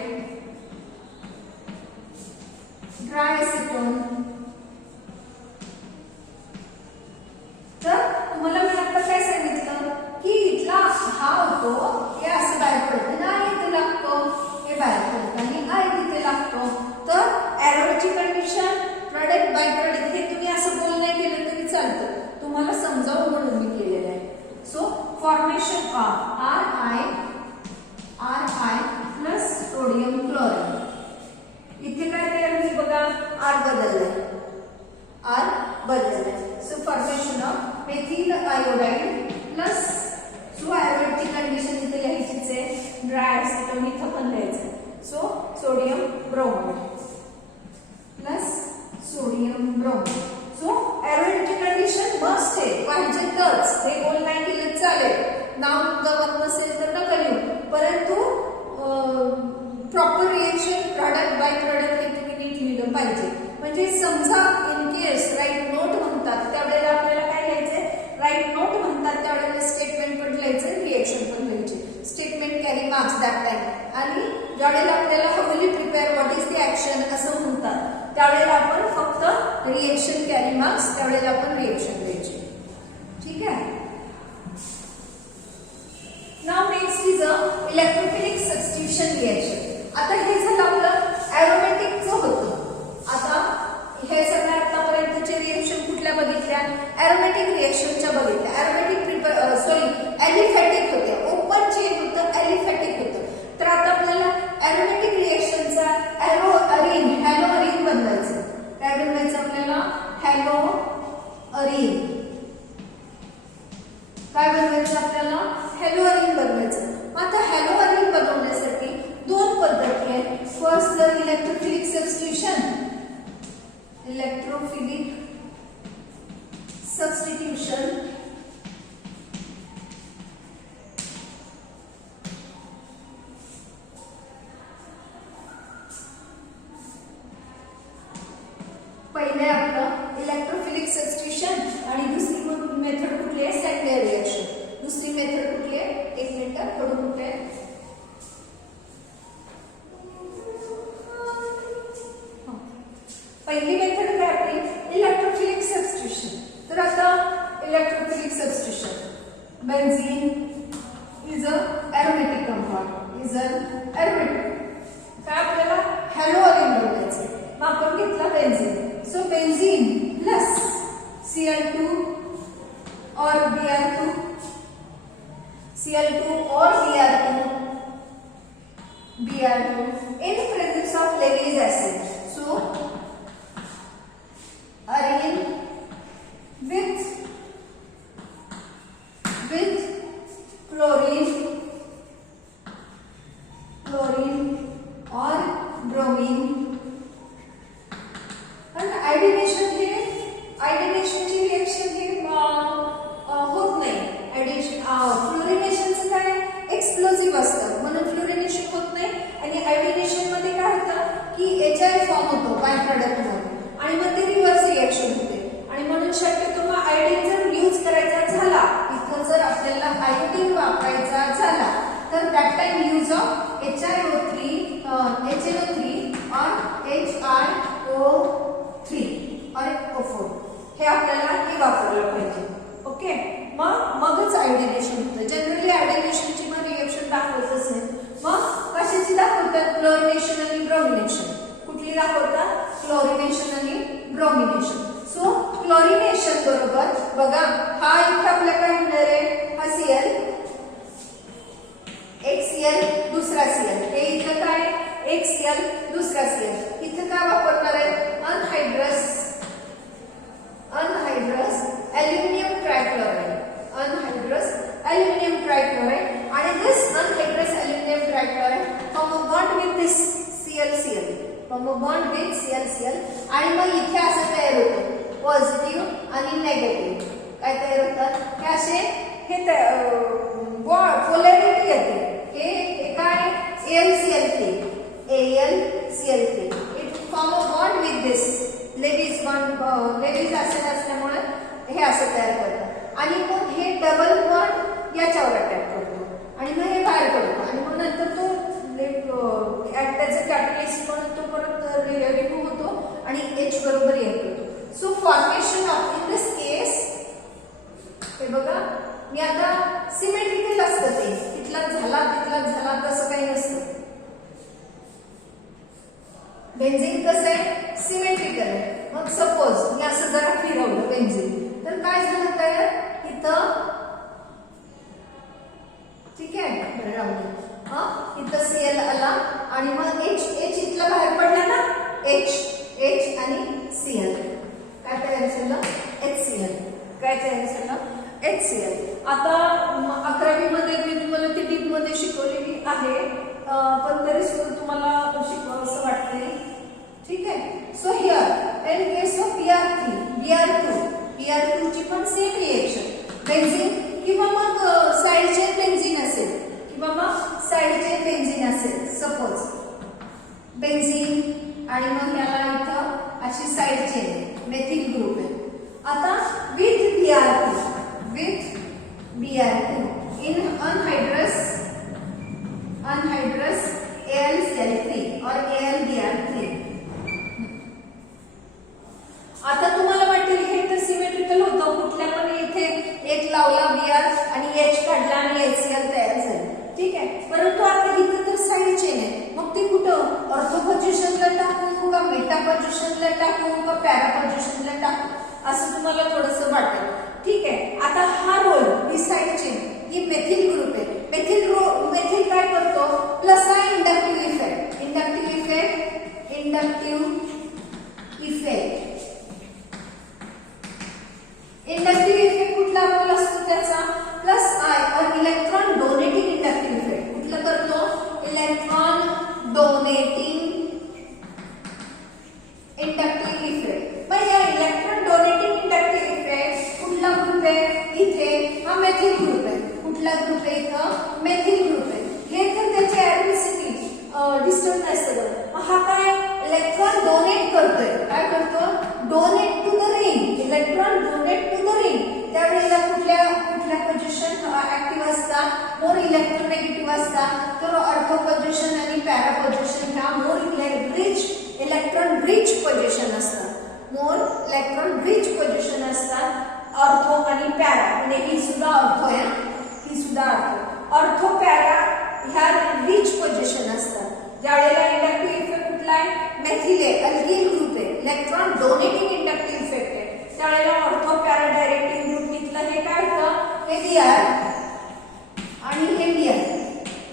dry acetone. तर तुम्हाला मी आता काय सांगितलं की इथला हा होतो हे असं बाहेर पडतं ना इथे लागतो हे बाहेर पडतं आणि हा इथे लागतो तर एरोची कंडिशन प्रोडक्ट बाय प्रोडक्ट हे तुम्ही असं बोल नाही केलं तरी चालतं तुम्हाला समजावून म्हणून मी केलेलं आहे. So formation of RI plus sodium chloride इथे काय तयार होईल बघा R बदललाय so formation of methyl iodide plus so आयोडाइडची कंडिशन इथे लिहायचीच आहे ड्राय एसिटोन इथं पण लिहायचं so sodium bromide plus sodium bromide. So आयोडाइडची कंडिशन मस्ट आहे पाहिजेतच हे बोल नाही केलं चालेल नाव गमत नसेल तर नका लिहू परंतु proper reaction product by product हे तुम्ही नीट लिहिलं पाहिजे म्हणजे समजा इन केस राईट नोट म्हणतात त्यावेळेला आपल्याला काय लिहायचंय राईट नोट म्हणतात त्यावेळेला स्टेटमेंट पण लिहायचं रिएक्शन पण लिहायचे statement carry marks that time आणि ज्यावेळेला आपल्याला हवली prepare what is the action असं म्हणतात त्यावेळेला आपण फक्त रिएक्शन कॅरी मार्क्स त्यावेळेला आपण रिएक्शन लिहायचे. ठीक आहे. Now next is a electrophilic substitution reaction. आता हे झालं आपलं एरोमॅटिकचं होतं. आता हे सगळ्या आतापर्यंतचे रिएक्शन कुठल्या बघितल्या एरोमॅटिक रिएक्शनच्या बघितल्या एरोमॅटिक एलिफॅटिक होते ओपन चेन होतं एलिफॅटिक होतं तर आता आपल्याला एरोमॅटिक रिएक्शनचा हॅलोअरीन बनवायचं काय बनवायचं आपल्याला हॅलोअरीन बनवायचं. आता हॅलोअरीन बनवण्यासाठी दोन पद्धती आहेत फर्स्ट द इलेक्ट्रोफिलिक सबस्टिट्यूशन पहिले आपलं इलेक्ट्रोफिलिक सबस्टिट्यूशन आणि दुसरी मेथड कुठली आहे सेकंडरी रिएक्शन. दुसरी मेथड कुठली आहे एक मिनिट थोडं कुठे आहे पहिली मेथड काय आपली इलेक्ट्रोफिलिक सबस्टिट्यूशन. तर आता electrophilic substitution benzene is a aromatic compound काय आपल्याला हॅलोअरीन बनवायचं मग आपण घेतला benzene. So benzene plus Cl2 or Br2 in presence of Lewis acid. So arene with chlorine or bromine and आयडिनेशनची रिएक्शन हे होत नाही. फ्लोरिनेशनचं काय एक्सप्लोजिव्ह असतं म्हणून फ्लोरिनेशन होत नाही आणि आयडिनेशन मध्ये काय होतं की HI फॉर्म होतो बाय प्रोडक्ट मध्ये आणि मग ते रिव्हर्स रिएक्शन होते आणि म्हणून शक्यतो मग आयोडीन जर यूज करायचा झाला इथं जर आपल्याला आयोडीन वापरायचा झाला तर that time use of HNO3 or HiO3 और O4 हे आपल्याला हे वापरायला पाहिजे. ओके मगच आयोडिनेशन होतं. जनरली आयोडिनेशनची मग रिएक्शन दाखवतच नाही. मग कशाची दाखवतात क्लोरिनेशन आणि ब्रोमिनेशन कुठली दाखवतात क्लोरिनेशन आणि ब्रोमिनेशन. सो क्लोरिनेशन बरोबर बघा हा इथे आपल्याला काय होणार आहे, हा Cl, एक Cl दुसरा Cl, हे इथं काय एक Cl दुसरा Cl, इथं काय वापरणार आहे अनहायड्रस अल्युमिनियम ट्रायक्लोराइड, अनहायड्रस अल्युमिनियम ट्रायक्लोराइड. आणि this anhydrous aluminium trichloride form a bond with this ClCl, form a bond with ClCl. आणि मग इथे असं तयार होतं पॉझिटिव्ह आणि निगेटिव्ह. काय तयार होतात हे असे, हे पोलॅरिटी येते. हे काय AlCl3, it form a bond with this ladies bond, ladies acid असल्यामुळे हे असं तयार करतात. आणि मग हे डबल बॉन्ड याच्यावर अटॅक करतो आणि मग हे बाहेर पडतो. आणि मग नंतर तो त्याचे कॅटलिस्ट म्हणून तो परत रिमूव्ह होतो आणि H बरोबर एक होतो. So formation of in this case, हे बघा मी आता सिमेट्रिकल असतं ते, तिथलाच झाला तसं काही नसतं. बेन्झीन कसं आहे सिमेट्रिकल आहे. मग सपोज मी असं जरा फिरवलं बेन्झीन, तर काय झालं तयार इथं, ठीक आहे बरं राहू दे. इथं Cl आला आणि मग H इथला बाहेर पडला ना, H आणि Cl, काय तयार झालं HCl, काय तयार झालं HCl. आता 11वी मध्ये मी तुम्हाला ती डीप मध्ये शिकवलेली आहे, पण तरी सुद्धा तुम्हाला शिकवावं असं वाटतंय, ठीक आहे. So here in case of Br2 ची पण सेम रिएक्शन, बेन्झीन किंवा मग साइड चेन बेन्झीन असेल, सपोज बेन्झीन आणि मग याला इथं अशी साइड चेन मेथिल ग्रुप आहे. आता विथ Br2 इन अनहायड्रस AlCl3 और AlBr3. आता तुम्हाला वाटेल हे तर सिमेट्रिकल होतं, कुठल्या पण इथे एक लावला Br आणि H काढला आणि HCl तयार झालं, ठीक आहे. परंतु आता इथे तर साइड चेन आहे, मग ते कुठं ऑर्थो पोझिशनला टाकू का मेटा पोझिशनला टाकू का पॅरा पोझिशनला टाकू असं तुम्हाला थोडंसं वाटेल, ठीक आहे. आता हा रोल ही साइड चेन ही मेथिल ग्रुप आहे. मेथिल काय करतो प्लस हा इंडक्टिव्ह इफेक्ट कुठला रोल असतो त्याचा प्लस आय और इलेक्ट्रॉन डोनेटिंग इंडक्टिव्ह इफेक्ट कुठला करतो इलेक्ट्रॉन डोनेटिंग इंडक्टिव्ह इफेक्ट. मग या इलेक्ट्रॉन डोनेटिंग इंडक्टिव्ह इफेक्ट कुठला ग्रुप आहे इथे हा मेथिल ग्रुप आहे. कुठला ग्रुप आहे इथं मेथिल ग्रुप आहे. हे तर त्याची ऍडमिसिटी डिस्टन्स नसतं. मग हा काय इलेक्ट्रॉन डोनेट करतोय. काय करतो donate to the ring. Electron donate to the ring. त्यावेळेला कुठल्या पोझिशन ऍक्टिव्ह असतात मोर इलेक्ट्रोनेगेटिव्ह असतात तर ऑर्थो पोझिशन आणि पॅरा पोझिशन ह्या मोर इलेक्ट्रॉन रिच पोझिशन असतात. मोर इलेक्ट्रॉन रिच पोझिशन असतात ऑर्थो आणि पॅरा. म्हणजे ही सुद्धा ऑर्थो आहे ही सुद्धा ऑर्थो पॅरा ह्या रिच पोझिशन असतात. ज्यावेळेला इंडक्टिव्ह इफेक्ट कुठला आहे मेथिल आहे अल्किल ग्रुप आहे इलेक्ट्रॉन डोनेटिंग इंडक्टिव्ह इफेक्ट आहे. त्यावेळेला ऑर्थो पॅरा डायरेक्टिव्ह ग्रुप घेतलं हे काय होतं हे Br आणि हे Br.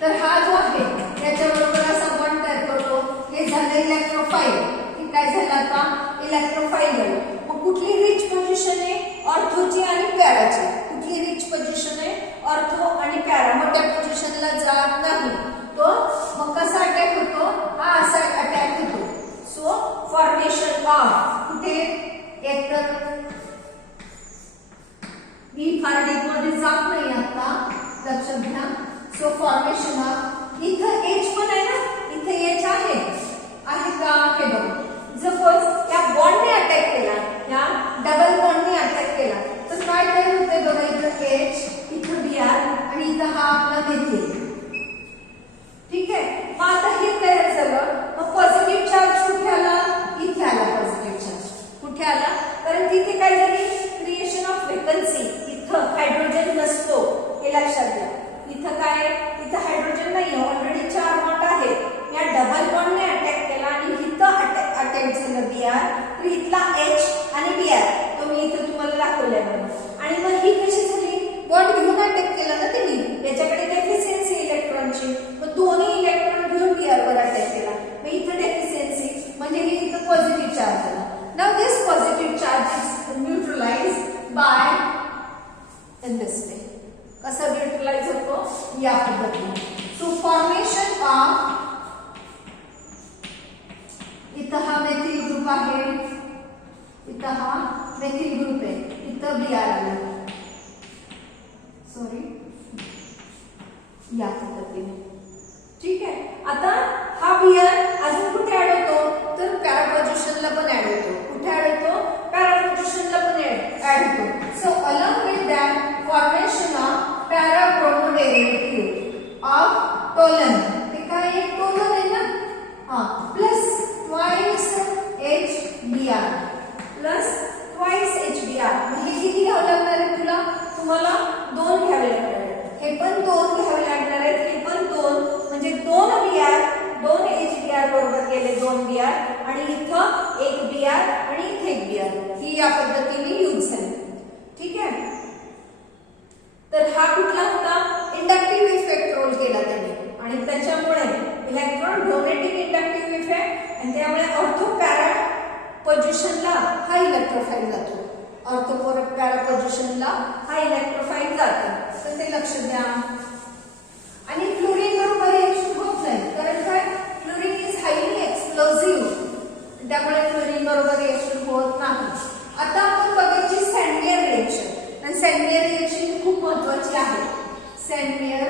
तर हा जो आहे त्याच्याबरोबर असा बॉन्ड तयार करतो. हे झालं इलेक्ट्रोफाइल. हे काय झालं आता इलेक्ट्रोफाइल झालं. मग कुठली रिच पोझिशन आहे ऑर्थोची आणि पॅराची. कुठली रिच पोझिशन आहे ऑर्थो आणि पॅरा. मोठ्या पोझिशनला जात नाही तो. मग कसा अटॅक होतो हा असा अटॅक होतो. सो फॉर्मेशन ऑफ कुठे एकतर मी फार डीप मध्ये जात नाही आता लक्षात घ्या. सो फॉर्मेशन ऑफ इथं H पण आहे ना इथे H आहे का हे बघा. सपोज या बॉन्डने अटॅक केला या डबल बॉन्डने अटॅक केला तर काय तयार होतंय बघा इथं H इथं Br आणि इथं हा आपला मेथिल. ठीक आहे. मग आता हे तयार झालं. मग पॉझिटिव्ह चार्ज कुठे आला इथे आला. पॉझिटिव्ह चार्ज कुठे आला कारण तिथे काय झाली क्रिएशन ऑफ वेकन्सी. इथं हायड्रोजन नसतो हे लक्षात घ्या. इथं काय इथं हायड्रोजन नाही ऑलरेडी 4 बॉन्ड आहेत. या डबल बॉन्डने अटॅक केला आणि इथं अटॅक तर इथला H आणि Br तो मी इथे तुम्हाला दाखवलाय बघा. आणि मग ही कशी झाली, बॉन्ड घेऊन अटॅक केला ना त्यांनी, याच्याकडे डेफिशियन्सी इलेक्ट्रॉनची, मग दोन्ही इलेक्ट्रॉन घेऊन Br वर अटॅक केला. मग इथे डेफिशियन्सी म्हणजे ही इथं पॉझिटिव्ह चार्ज आला. Now this positive charge is neutralised by in this way. कसं न्यूट्रलाइज होतो, या पद्धतीने. सो फॉर्मेशन ऑफ, इथं हा मेथिल ग्रुप आहे, इथं हा मेथिल ग्रुप आहे, इथं Br आला, सॉरी, या पद्धतीने. ठीक आहे. आता हा Br अजून कुठे ऍड होतो, तर पॅरा पोझिशनला पण ऍड होतो. कुठे ऍड होतो, पॅरा पोझिशनला पण ऍड होतो. So along with that formation of para bromo derivative of Tollens, ते काय आहे, टोलन आहे ना, plus twice HBr plus twice HBr. हे किती घ्यावं लागणार आहे तुला, तुम्हाला 2 घ्यावे लागणार आहेत. हे पण 2 घ्यावे लागणार आहेत, हे पण 2, म्हणजे 2 Br 2 HBr बरोबर गेले 2 Br, आणि इथं 1 Br आणि इथे 1 Br. ही या पद्धतीने यूज झाली. ठीक आहे. तर हा कुठला होता, इंडक्टिव्ह इफेक्ट रोल केला त्याने, आणि त्याच्यामुळे इलेक्ट्रॉन डोनेटिंग इंडक्टिव्ह इफेक्ट, आणि त्यामुळे ऑर्थो पॅरा पोझिशनला हा इलेक्ट्रोफाइल जातो. ऑर्थो पॅरा पोझिशनला हा इलेक्ट्रोफाइल जातो. तर ते लक्ष द्या. आणि फ्लोरीन बरोबर रिएक्शन होत नाही, कारण काय, फ्लोरीन इज हायली एक्सप्लोसिव्ह, त्यामुळे फ्लोरीन बरोबर रिएक्शन होत नाही. आता आपण बघायची सँडमेयर रिएक्शन, आणि सँडमेयर रिएक्शन खूप महत्त्वाची आहे. सँडमेयर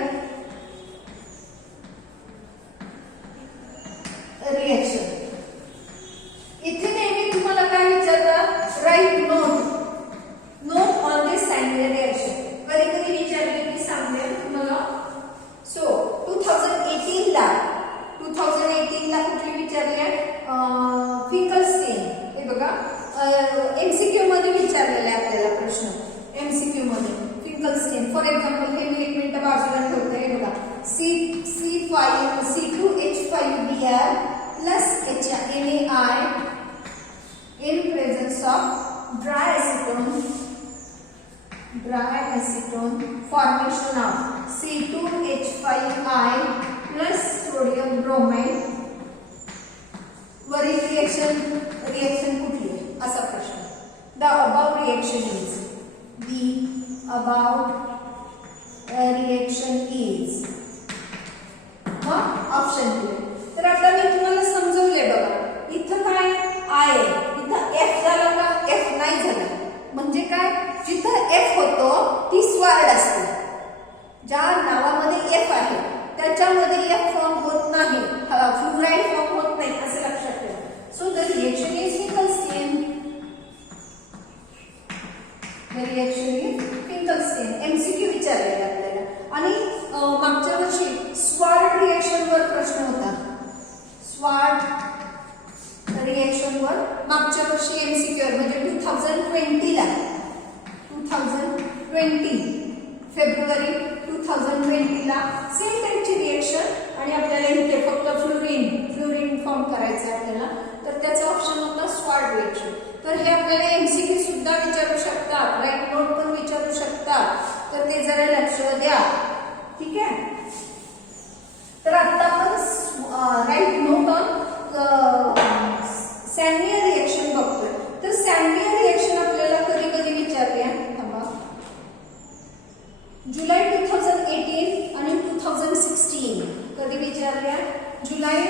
रिएक्शन, इथे नेहमी तुम्हाला काय विचारतात, write note on this Sandmeyer reaction. कधी कधी विचारले मी सांगते तुम्हाला. सो 2018 ला कुठली विचारली आहे, फिंकलस्टीन. हे बघा MCQ मध्ये विचारलेला आहे आपल्याला प्रश्न, MCQ मध्ये फिंकलस्टीन. फॉर एक्झाम्पल हे मी 1 मिनिट बाजूला ठेवते. हे बघा C2H5Br plus NaI in presence of dry acetone formation of C2H5I plus sodium bromide. वरील रिएक्शन कुठली आहे असा प्रश्न. The above reaction is option दिले. तर आता मी तुम्हाला समजवले बघा, इथं काय आहे, इथं F झाला का, F नाही झाला. म्हणजे काय, जिथं F होतो ती स्वार्ड असते. ज्या नावामध्ये F आहे त्याच्यामध्ये F फॉर्म होत नाही, फ्लोराईड फॉर्म होत नाही, असं लक्षात ठेवा. So the reaction is Finkelstein. MCQ विचारलेला आपल्याला. आणि मागच्या वर्षी स्वार्ड रिएक्शन वर प्रश्न होता. स्वार्ड रिएक्शन वर मागच्या वर्षी MCQ म्हणजे 2020 फेब्रुवारी 2020 ला सेम टाइपची रिएक्शन, आणि आपल्याला इथे फक्त फ्लोरीन फॉर्म करायचं आहे आपल्याला. तर त्याचा ऑप्शन होता स्वार्ड रिएक्शन. तर हे आपल्याला MCQ सुद्धा विचारू शकतात, राईट नोट पण विचारू शकतात. तर ते जरा लक्ष द्या. ठीक आहे. तर आता आपण right note on Sandmeyer reaction बघतोय. तर सँडमेयर रिएक्शन आपल्याला कधी कधी विचारली आहे, जुलै 2018 आणि 2016 कधी विचारल्या, जुलै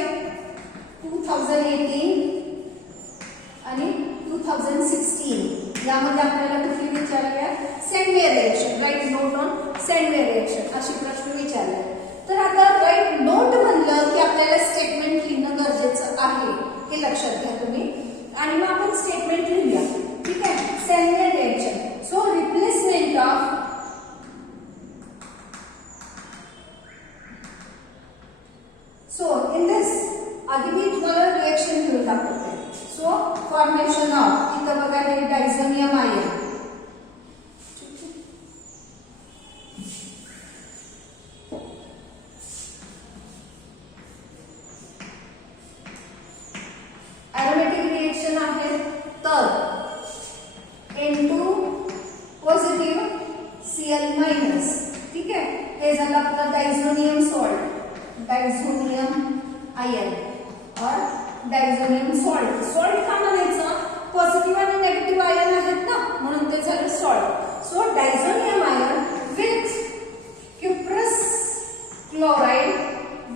2018 आणि 2016 यामध्ये आपल्याला कुठली विचारली आहे, Sandmeyer reaction. Write note on Sandmeyer reaction अशी प्रश्न विचारले. तर आता राईट नोट म्हणलं की आपल्याला स्टेटमेंट लिहिणं गरजेचं आहे, हे लक्षात घ्या तुम्ही. आणि मग आपण स्टेटमेंट लिहूया. ठीक आहे. Sandmeyer reaction, so replacement of in this आधी मी तुम्हाला रिएक्शन घेऊन दाखवते. सो फॉर्मेशन ऑफ, इथं बघा हे डायझोनियम आहे, एरोमेटिक रिएक्शन आहे, आयन और डायझोनियम सॉल्ट. सॉल्ट का म्हणायचं, पॉझिटिव्ह आणि नेगेटिव्ह आयन आहेत ना, म्हणून ते झालं salt. So diazonium ion with cuprous chloride,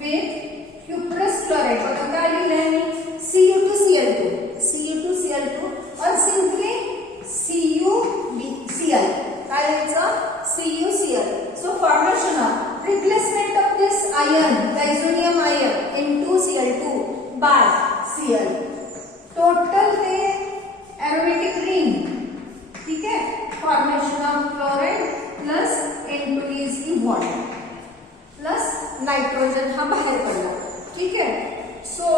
with cuprous chloride. बघा काय लिहिलंय मी, Cu2Cl2, Cu2Cl2 और सिंपली CuCl. काय लिहायचं, CuCl. So formation of replacement of this ion, diazonium ion into Cl2 by Cl. Total ते एरोमेटिक रिंग. ठीक है, formation of chloride plus N2 is evolve plus nitrogen हा बाहेर पडला. ठीक है. सो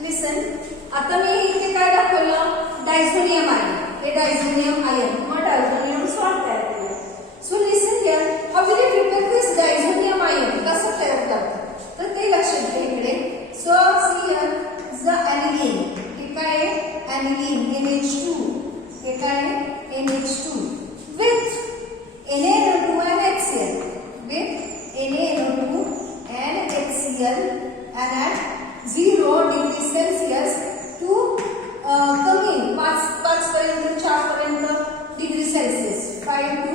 लिसन, आता मी इथे काय दाखवलं, डायझोनियम आयन. हे डायझोनियम आयन मग डायझोनियम सॉल्ट तयार केलं. So listen here, how will you prepare this diazonium ion, कसं तयार करतात तर ते लक्षात घ्या इकडे. So see here the aniline. हे काय आहे, ॲनिलीन NH2. हे काय आहे, NH2 विथ NaNO2 and HCl, with NaNO2 and HCl, and at 0 degree Celsius to कमी 5 पर्यंत 4 पर्यंत degree Celsius, 5 to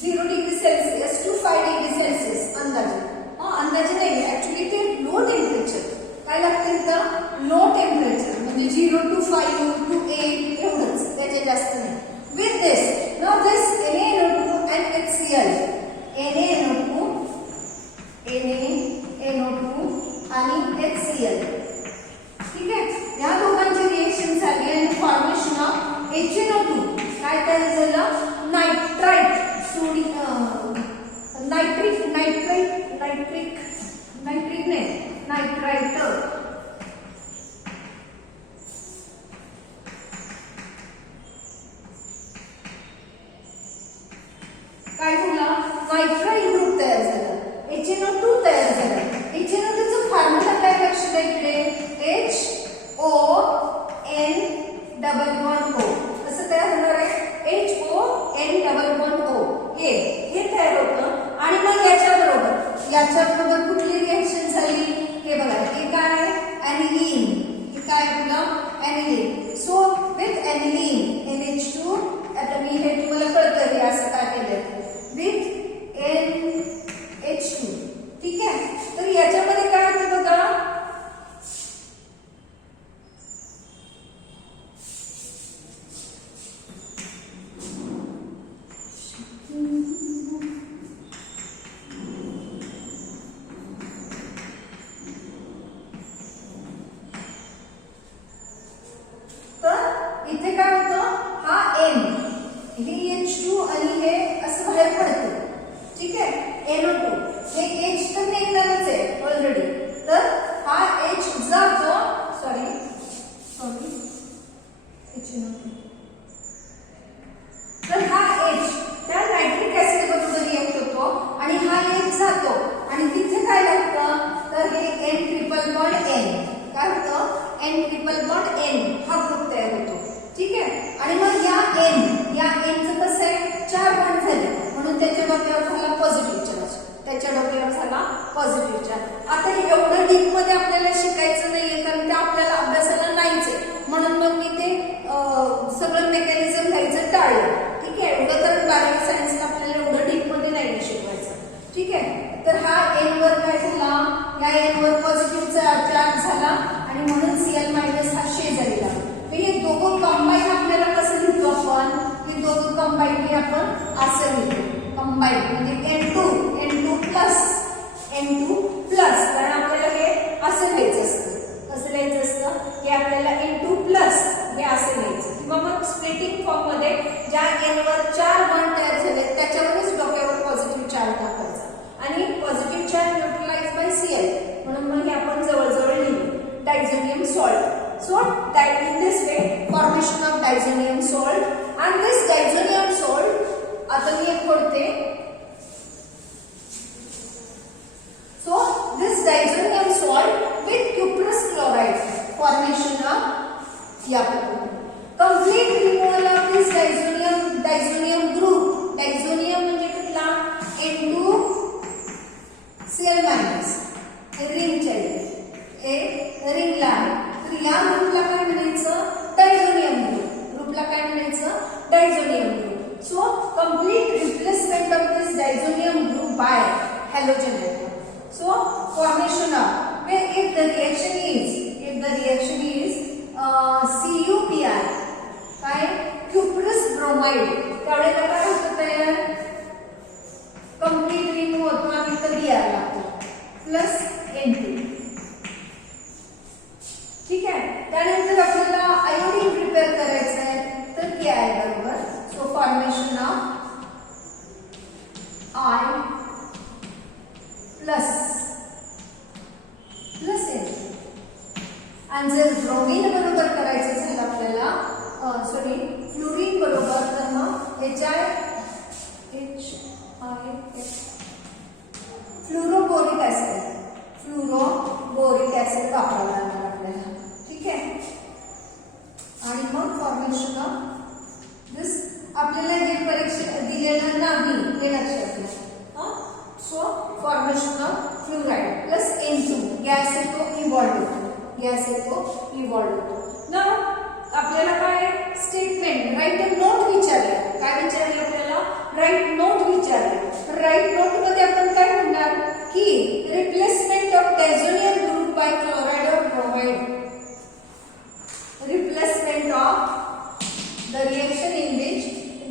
0 degree Celsius to 5 degree Celsius अंदाजे. अंदाजे नाही, ऍक्च्युली ते लो टेम्परेचर. काय लागते तिथं, लो टेम्परेचर म्हणजे 0 to 5 to 8 एवढंच, त्याचे जास्त नाही. With this, now this NaNO2 and HCl, NaNO2 आणि HCl. ठीक आहे, या दोघांची रिएक्शन झाली आणि फॉर्मेशन ऑफ HNO2. काय तयार झालं, नायट्राइट नायट्रिक नाही, नायट्राइट. काय झालं, नायट्राइल ग्रुप तयार झाला, HNO2 तयार झाला. HNO2 चं फॉर्म्युला काय लक्षात आहे इकडे, HON डबल बॉन्ड O. कसं तयार होणार आहे, HON डबल बॉन्ड O. हे तयार होतं आणि मग याच्याबरोबर कुठली रिएक्शन झाली, हे बघा. हे काय आहे, ॲनिलीन. हे काय आपलं, ॲनिलीन. सो विथ ॲनिलीन NH2, आता मी हे तुम्हाला कळतं हे असं काय केलं, विथ NH2. ठीक आहे, तर याच्यामध्ये काय होतं बघा, तर इथे काय होतं, हा N, हे H2 आणि हे असं बाहेर पडतं. ठीक आहे, NO2, हे H तर निघणारच आहे ऑलरेडी, तर हा H जातो, सॉरी HNO2. तर हा H त्या नायट्रिक ऍसिड बरोबर रिएक्ट होतो आणि हा H जातो आणि तिथे काय लागतं, तर हे N ट्रिपल बॉन्ड N. काय होतं, N ट्रिपल बॉन्ड N हा ग्रुप तयार होतो. ठीक आहे, आणि मग या Nचं कसं आहे, 4 बॉन्ड झाले म्हणून त्याच्या डोक्यावर झाला पॉझिटिव्ह चार्ज, त्याच्या डोक्यावर झाला पॉझिटिव्ह चार्ज. आता हे एवढं डीप मध्ये आपल्याला शिकायचं नाहीये, कारण ते आपल्याला अभ्यासाला नाहीच आहे, म्हणून मग मी ते सगळं मेकॅनिझम घ्यायचं टाळलं. ठीक आहे, एवढं कारण 12वी सायन्सला आपल्याला एवढं डीप मध्ये नाही शिकवायचं. ठीक आहे, तर हा N वर काय झाला, या N वर पॉझिटिव्ह चार्ज झाला आणि म्हणून Cl मायनस हा शेजारी लागला. हे दोघं कंबाईन आपल्याला कसं लिहितो आपण, हे दोघं कंबाईन हे आपण असं लिहितो, कंबाईन म्हणजे N2 प्लस, कारण आपल्याला हे असं लिहायचं असतं. कसं लिहायचं असतं, हे आपल्याला N2 प्लस हे असं लिहायचं, किंवा मग स्प्लिटिंग फॉर्म मध्ये ज्या N वर 4 बॉन्ड तयार झाले त्याच्यावरच डोक्यावर पॉझिटिव्ह चार्ज टाकायचा आणि positive charge neutralise by Cl, म्हणून मग हे आपण जवळजवळ लिहिलं diazonium salt. So that in this way formation of diazonium salt, and this diazonium salt, आता मी एक खोडते. So this diazonium salt with cuprous chloride formation of या complete removal of this diazonium group. Diazonium म्हणजे कुठला, N2 Cl minus हे रिंगचे हे रिंगला आहे. तर या ग्रुपला काय म्हणायचं? डायझोनियम ग्रुपला काय म्हणायचं? Diazonium group. So complete replacement of this diazonium group bye halogen atom. So formation of if the reaction is CuPr काय cuprous bromide त्यावेळेला काय होतं तयार? कंप्लीट रिंग होतो आणि इथं Br लागतो प्लस N2. ठीक आहे. त्यानंतर आपल्याला आयोडीन प्रिपेअर करायचं आहे तर Ki बरोबर. So formation of I plus N. आणि जर ब्रोमीन बरोबर करायचं असेल आपल्याला फ्लोरीन बरोबर तर मग HiH फ्लोरोबोरिक ऍसिड वापरावं लागणार आपल्याला. ठीक आहे. आणि मग फॉर्मेशन ऑफ दिस आपल्याला हे परीक्षा दिलेलं नाही हे लक्षात घ्या. So formation of fluoride plus N2 gas येतो इव्हॉल्व होतो. ना आपल्याला काय स्टेटमेंट राईट अ नोट विचारले. काय विचारले आपल्याला? राईट नोट विचारले. राईट नोट मध्ये आपण काय म्हणणार की replacement of diazonium group by chloride और bromide. Replacement of the reaction in which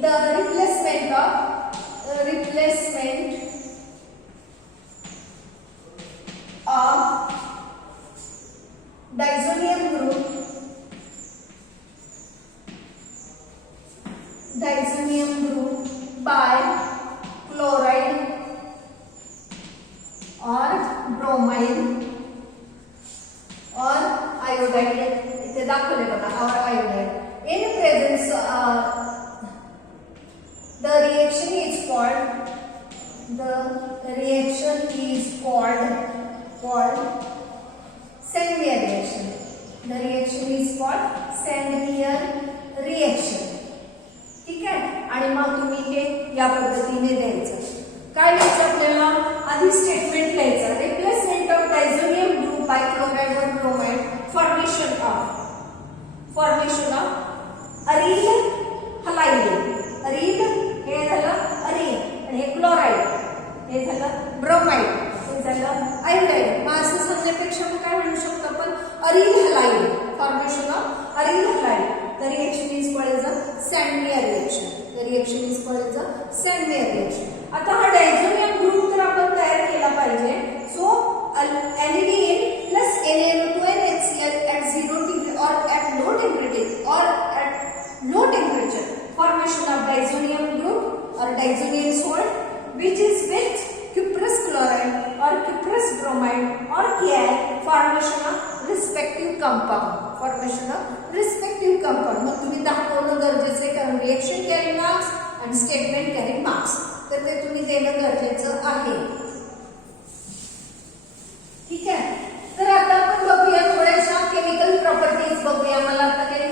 the replacement of diazonium group by chloride or bromide or iodide इथे दाखवले बघा or iodide in presence the reaction is called Sandmeyer reaction. The reaction is called Sandmeyer reaction. ठीक आहे. आणि मग तुम्ही हे या पद्धतीने द्यायचं. काय लिहायचं आपल्याला? आधी स्टेटमेंट लिहायचं. Replacement of diazonium group by chloride और bromide. Formation of aryl halide. Aryl हे झालं अरील आणि हे क्लोराइड हे झालं ब्रोमाइड हे झालं आयोडाइड. मग असं सांगण्यापेक्षा मग काय म्हणू शकतो आपण? Aryl halide. Formation of aryl halide. The reaction is called as a Sandmeyer reaction. आता हा डायझोनियम ग्रुप तर आपण तयार केला पाहिजे. So aniline plus NaNO2NaCl at 0 degree or at low temperature formation of diazonium group or diazonium salt which is with cuprous chloride or cuprous bromide or Ki formation of respective compound. मग तुम्ही दाखवणं गरजेचं आहे कारण reaction carry marks आणि statement carry marks तर ते तुम्ही देणं गरजेचं आहे. ठीक आहे. तर आता आपण बघूया थोड्याशा केमिकल प्रॉपर्टीज बघूया. मला आता काही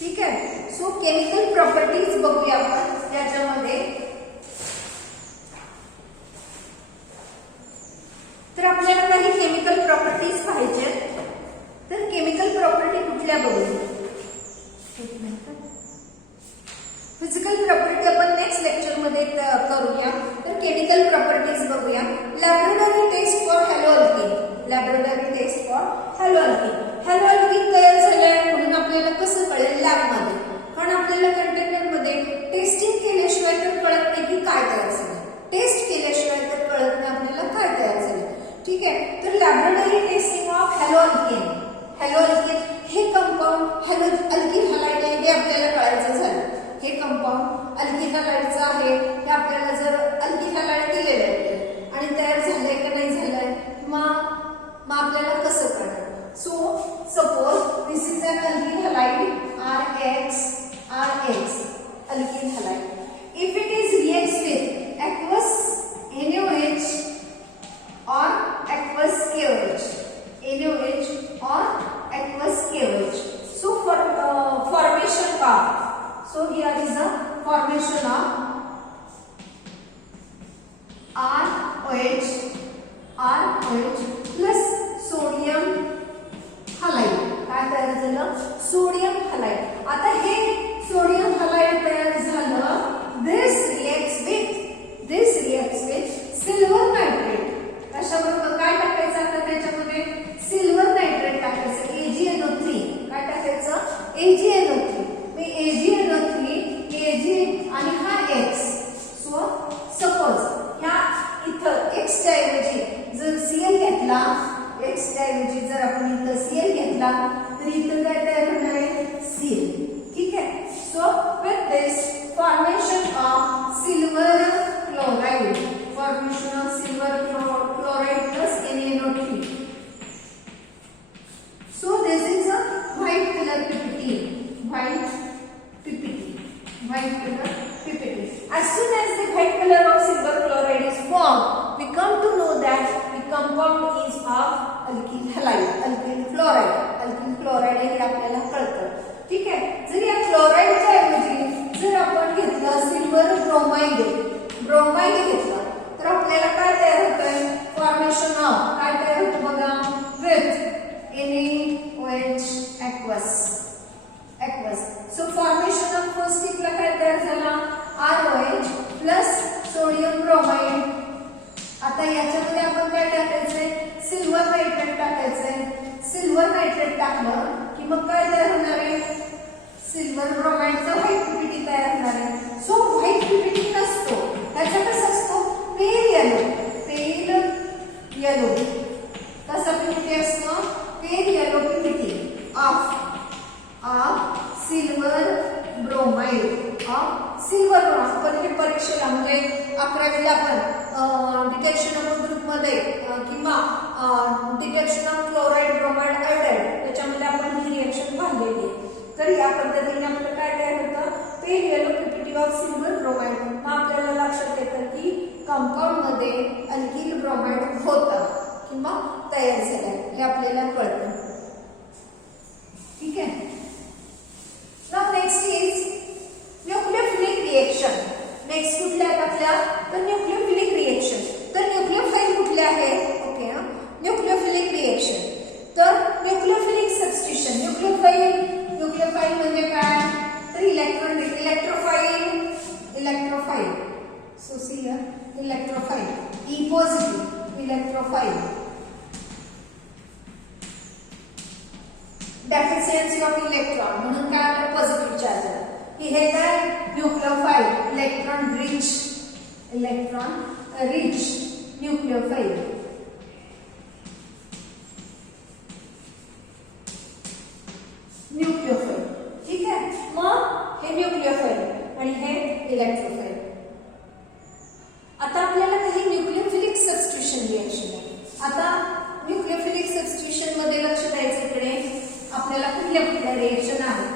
ठीक आहे. सो केमिकल प्रॉपर्टीज बघूया आपण. त्याच्यामध्ये तर आपल्याला काही केमिकल प्रॉपर्टीज पाहिजे. तर केमिकल प्रॉपर्टी कुठल्या बघूया? फिजिकल प्रॉपर्टी आपण नेक्स्ट लेक्चर मध्ये करूया. तर केमिकल प्रॉपर्टीज बघूया. Laboratory test for haloalkene. Haloalkene तयार झालंय म्हणून आपल्याला कसं कळेल? लॅबमध्ये. कारण आपल्याला कंटेनर मध्ये टेस्टिंग केल्याशिवाय तर कळत नाही की काय तयार झालं. टेस्ट केल्याशिवाय तर कळत नाही आपल्याला काय तयार झालं. ठीक आहे. तर लॅबोरेटरी टेस्टिंग ऑफ हॅलोअल्कीन हे कंपाऊंड अल्किल हलाइड आहे हे आपल्याला कळायचं झालं. हे कंपाऊंड अल्किल हलाइडचं आहे हे आपल्याला जर अल्किल हलाइड दिलेलं आहे आणि तयार झालंय का नाही झालंय मग आपल्याला कसं कळणार? So suppose this is an alkyl halide RH alkyl halide. If it is reacts with aqueous NaOH or aqueous KOH. So for formation of, so here is a formation of R च्या ऐवजी जर आपण इथं Cl घेतला तर इथं काय तयार होणार आहे Cl. ठीक आहे. So with this formation of silver chloride, formation of silver chloride plus NaNO3. So this is a white color PPT, white color PPT. As soon as the white color of silver chloride is formed, we come to know that the compound is of alkyl halide, alkyl chloride हे आपल्याला कळतं. ठीक आहे. जर या क्लोराइडच्या ऐवजी जर आपण घेतलं सिल्वर ब्रोमाइड घेतलं तर आपल्याला काय तयार होतंय, फॉर्मेशन ऑफ काय तयार होतं बघा, with NaOH aqueous. So formation of first step ला काय तयार झाला, ROH प्लस सोडियम ब्रोमाइड. आता याच्यामध्ये आपण काय टाकायचंय, सिल्वर नायट्रेट टाकायचंय. सिल्वर नायट्रेट टाकलं की मग काय तयार होणार आहे, सिल्वर ब्रोमाइडचा व्हाईट पीपीटी तयार होणार आहे. सो व्हाईट पीपीटी नसतो, त्याचा कसा असतो, पेल येलो कसा पीपीटी असतो, pale yellow PPT of silver bromide. आपण हे परीक्षेला म्हणजे 11वीला आपण डिटेक्शन ऑफ ग्रुप मध्ये किंवा detection of chloride bromide iodide त्याच्यामध्ये आपण ही रिएक्शन पाहिलेली आहे. तर या पद्धतीने आपलं काय तयार होतं, pale yellow PPT of silver bromide. मग आपल्याला लक्षात येतं की कंपाऊंड मध्ये अल्किल ब्रोमाइड होतं किंवा तयार झालंय हे आपल्याला कळतं. ठीक आहे. Now next is nucleophilic reaction. Next कुठल्या आहेत आपल्या, तर nucleophilic reaction. तर न्यूक्लियोफाइल कुठले आहेत, ओके ना, न्यूक्लियोफिलिक रिएक्शन. तर न्यूक्लियोफिलिक सबस्टिट्यूशन, न्यूक्लियोफाइल म्हणजे काय, तर electrophile. So see here electrophile, E positive electrophile. Deficiency of electron म्हणून काय आपलं पॉझिटिव्ह चार्ज आहे की हे काय न्यूक्लियोफाइल, इलेक्ट्रॉन रिच न्यूक्लियोफाइल. ठीक आहे. मग हे न्यूक्लियोफाइल आणि हे इलेक्ट्रोफाइल. आता आपल्याला काही न्यूक्लियोफिलिक सबस्टिट्यूशन रिएक्शन आहे. आता न्यूक्लियोफिलिक सबस्टिट्यूशन मध्ये लक्ष द्यायचं इकडे आपल्याला कुठल्या रिएक्शन आहेत,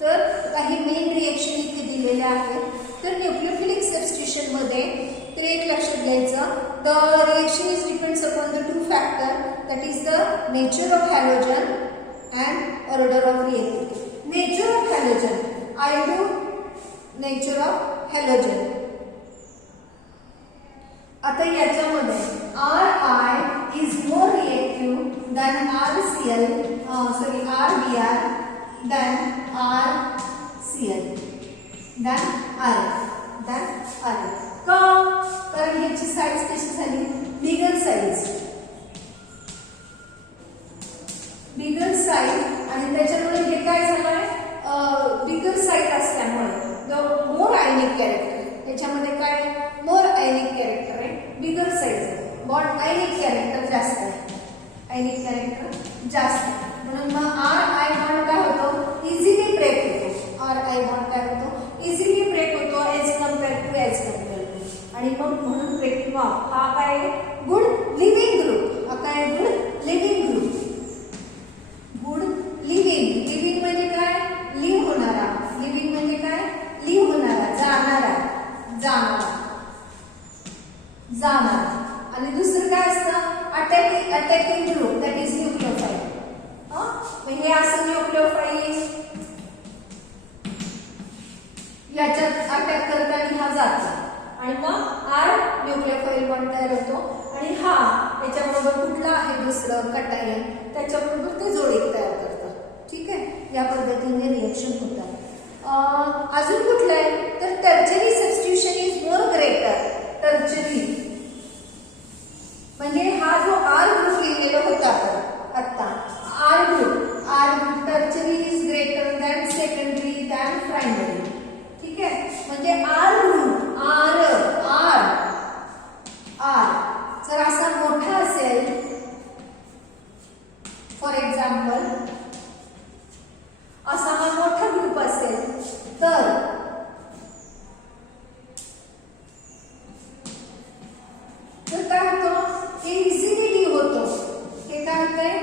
तर काही मेन रिएक्शन इथे दिलेल्या आहेत. तर न्यूक्लियोफिलिक सबस्टिट्यूशन मध्ये तर एक लक्षात घ्यायचं, the reaction is depends upon the two factor, that is the nature of halogen and order of reactivity. Nature of halogen, I do nature of halogen. आता याच्यामध्ये Ri is more reactive than RBr than RCl than RF. का, कारण याची size कशी झाली, बिगर size आणि त्याच्यामुळे हे काय झालंय, बिगर साईज असल्यामुळे मोर आयनिक कॅरेक्टर, याच्यामध्ये काय मोर आयनिक कॅरेक्टर आहे, बिगर साईज बॉन्ड आयनिक कॅरेक्टर जास्त आहे, म्हणून मग RI बॉन्ड काय होतो, इझिली ब्रेक होतो. RI बॉन्ड काय होतो, इझिली ब्रेक होतो एज कम्पेअर टू. आणि मग म्हणून ब्रेकिंग ऑफ हा काय गुड लिव्हिंग ग्रुप, हा काय गुड लिव्हिंग ग्रुप. लिव्हिंग म्हणजे काय, लिव्ह होणारा. लिव्हिंग म्हणजे काय, लिव्ह होणारा, जाणारा. आणि दुसरं काय असतं, attacking group, that is nucleophile. हे असं न्यूक्लियोफाइल याच्यात अटॅक करत आणि हा जातो आणि मग आर न्यूक्लियोफाइल बॉन्ड तयार होतो आणि हा याच्याबरोबर कुठला आहे दुसरं कटायन त्याच्याबरोबर ते जोडी तयार करतात. ठीक आहे, या पद्धतीने रिएक्शन होतात. अजून कुठलं आहे तर tertiary substitution is more greater. Tertiary म्हणजे हा जो आर ग्रुप लिहिलेला होता आता, R group tertiary is greater than secondary than primary. ठीक आहे, म्हणजे आर ग्रुप आर जर असा मोठा असेल फॉर एक्झाम्पल असा हा मोठा ग्रुप असेल तर काय होतं, हे इझिली होतं, हे काय होतंय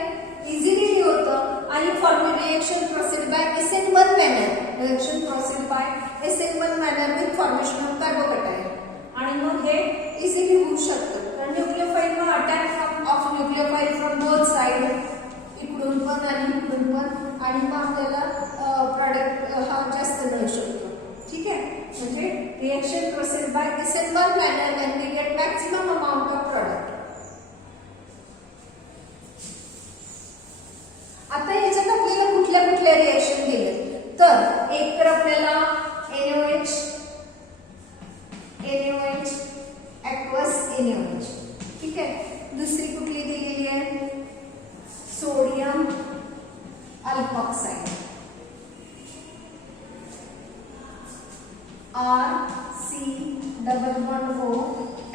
इझिली होतं आणि formula reaction proceed by SN1 manner, reaction proceed by SN1 manner with formation of carbocation आणि मग हे इझिली होऊ शकतं कारण न्यूक्लियोफाइल वर attack of nucleophile from both side, इकडून पण आणि इकडून पण, आणि मग आपल्याला प्रॉडक्ट हा जास्त मिळू शकतो. ठीक आहे, म्हणजे reaction proceed by SN1 manner when we get maximum amount of product. आता याच्यात आपल्याला कुठल्या कुठल्या रिएक्शन दिले तर एक तर आपल्याला NaOH aqueous NaOH, ठीक आहे. दुसरी कुठली दिलेली आहे सोडियम अल्पॉक्साइड RC≡O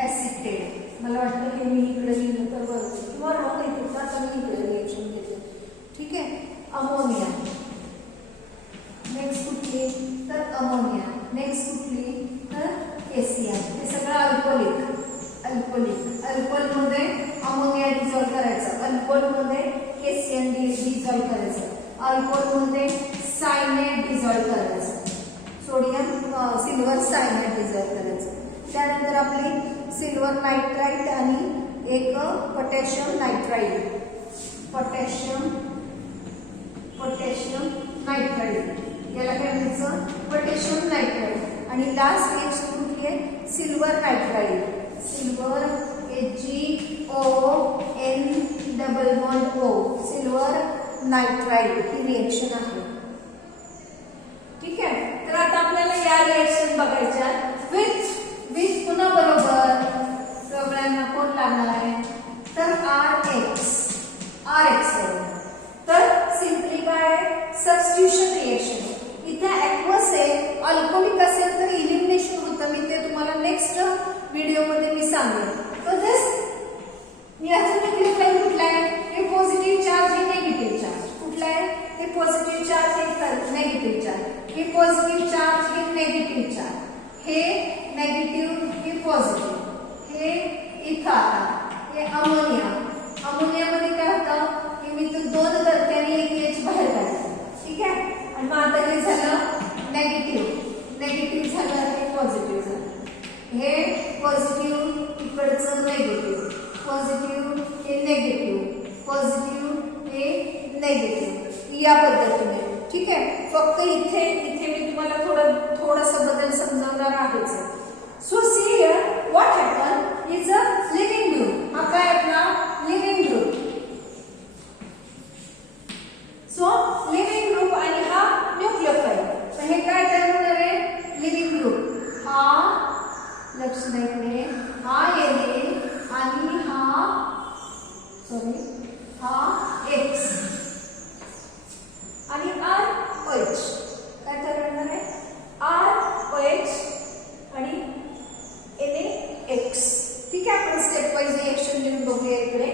ऍसिटेट. मला वाटतं हे मी इकडे लिहिलं तर बरोबर किंवा रॉंग येते का, तर मी इकडे रिएक्शन घेते. ठीक आहे. अमोनिया, नेक्स्ट कुठली तर अमोनिया, नेक्स्ट कुठली तर KCl. हे सगळं अल्कोहोल मध्ये अमोनिया डिझॉल्व करायचं, अल्कोहोल मध्ये KCl डिझॉल्व करायचं, अल्कोहोल मध्ये सायनाइड डिझॉल्व करायचं, सोडियम सिल्वर सायनाइड डिझॉल्व करायचं. त्यानंतर आपली सिल्वर नायट्राइट आणि एक पोटॅशियम नायट्राइड, पोटॅशियम नायट्राइड, याला काय म्हणायचं पोटॅशियम नायट्राइड. आणि लास्ट रिएक्शन कुठली आहे silver nitride, silver HgON≡O, silver nitride ही रिएक्शन आहे. ठीक आहे. तर आता आपल्याला या रिएक्शन बघायच्या विथ पुन्हा बरोबर सगळ्यांना कोण लागणार आहे तर RX. तर सिंपली काय सबस्टिट्यूशन रिएक्शन. इथे ऍक्वस आहे, अल्कोहोलिक असेल तर इलिमिनेशन होतं, मी ते तुम्हाला नेक्स्ट व्हिडिओ मध्ये मी सांगेन. तर दिस याचं न्यूक्लियोफाइल कुठला आहे, हे पॉझिटिव्ह चार्ज, हे निगेटिव्ह चार्ज. कुठला आहे हे पॉझिटिव्ह चार्ज, हे नेगेटिव्ह चार्ज, हे पॉझिटिव्ह चार्ज, हे नेगेटिव्ह चार्ज, हे नेगेटिव्ह, हे पॉझिटिव्ह, हे इथं आता हे अमोनिया. अमोनियामध्ये काय होतं की मी तो दोन करते आणि एक H बाहेर काढते. ठीक आहे. आणि मग आता हे झालं नेगेटिव्ह झालं, हे पॉझिटिव्ह झालं, हे पॉझिटिव्ह इकडचं नेगेटिव्ह, पॉझिटिव्ह हे नेगेटिव्ह, पॉझिटिव्ह हे नेगेटिव्ह, या पद्धतीने. ठीक आहे. फक्त इथे मी तुम्हाला थोडासा बदल समजावणार आहेच. So see here what happen is a living group. हा काय आपला living group. So living group आणि हा न्यूक्लियोफाइल. तर हे काय तयार होणार आहे लिव्हिंग ग्रुप. हा लक्ष द्या इकडे, हा Na आणि हा X आणि ROH. काय तयार होणार आहे ROH आणि NaX. ठीक आहे. आपण स्टेप वाईज रिएक्शन लिहून बघूया इकडे.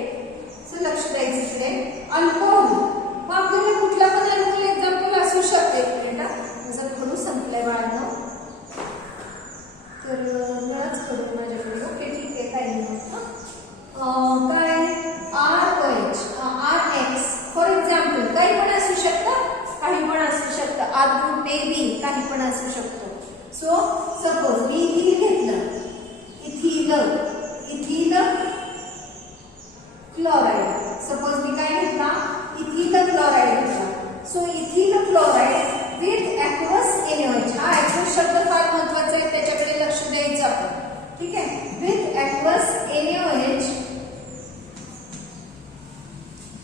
सो लक्ष द्यायचं इकडे. अल्कोहोल मग आपल्याला कुठला पण अल्कोहोल एक्झाम्पल असू शकते. बेटा माझा खडू संपलाय बाळांनो, तर नळच खडू माझ्याकडे. ओके ठीक आहे, काही नाही. काय RX फॉर एक्झाम्पल काही पण असू शकतं, काही पण असू शकतं, आर मे बी काही पण असू शकतो. सो सपोज मी इथिल घेतलं, इथिल क्लोराइड. सपोज मी काय घेतला इथिल क्लोराइड घेतला. So ethyl chloride with aqueous NaOH. हा ऍक्वस शब्द फार महत्वाचा आहे, त्याच्याकडे लक्ष द्यायचं आपण. ठीक आहे. विथ ऍक्वस NaOH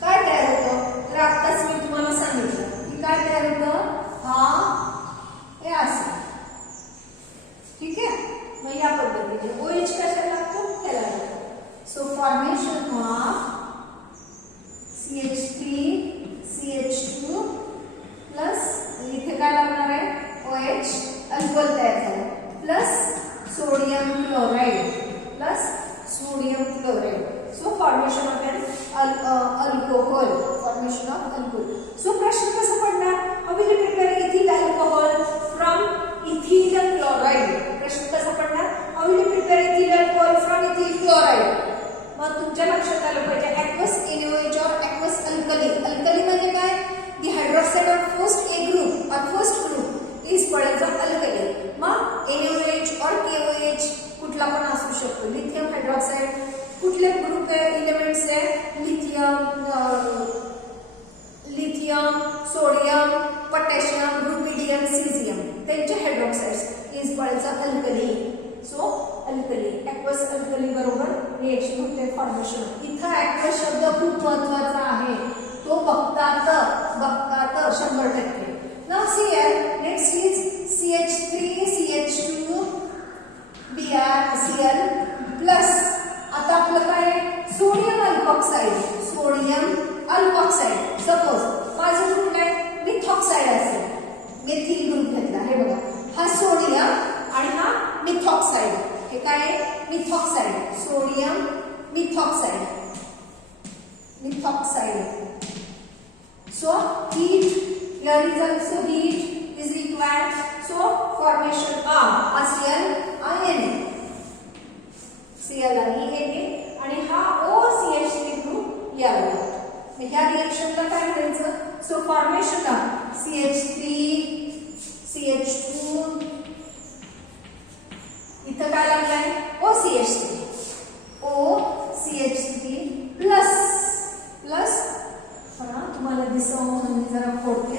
काय तयार होतं तर आत्ताच मी तुम्हाला सांगितलं की काय तयार होतं. हे असं. ठीक आहे. मग या पद्धतीने OH कशाला लागतो त्याला लागतो. So formation of CH3 CH2 plus इथे काय लागणार आहे OH अल्कोहोल तयार झाला plus sodium chloride. So formation of an alcohol. Formation of alcohol. So प्रश्न कसा पडणार? How will you prepare ethyl alcohol from ethyl chloride. प्रश्न कसा पडणार? How will you prepare ethyl alcohol from ethyl chloride. मग तुमच्या लक्षात आलं पाहिजे aqueous NaOH or aqueous alkali. Alkali म्हणजे काय? the hydroxide of first A group or first group is called as alkali. मग NaOH or KOH कुठला पण असू शकतो. लिथियम हायड्रॉक्साइड कुठले ग्रुप एलिमेंट्स आहे? Lithium, sodium, potassium, rubidium, caesium त्यांचे hydroxides is called as alkali. So alkali aqueous alkali बरोबर reaction होते फॉर्मेशन. इथं aqueous शब्द खूप महत्त्वाचा आहे. तो बघतात 100%. Now see here next is CH3 CH2 BrCl plus. आता आपलं काय? Sodium alkoxide. Sodium alkoxide suppose माझं कुठलं आहे? मिथॉक्साइड असेल. मेथिल ग्रुप घेतला. हे बघा हा सोडियम आणि हा मिथॉक्साइड. हे काय आहे? Methoxide. Sodium methoxide. So heat, here is also heat is required. So formation of Cl आणि Na आणि हा OCH3 ग्रुप यावा लागतो. ह्या रिएक्शनला काय करायचं? So formation of CH3 CH2 इथं काय लागलाय? OCH3 प्लस तुम्हाला दिसावं म्हणून मी जरा फोडते.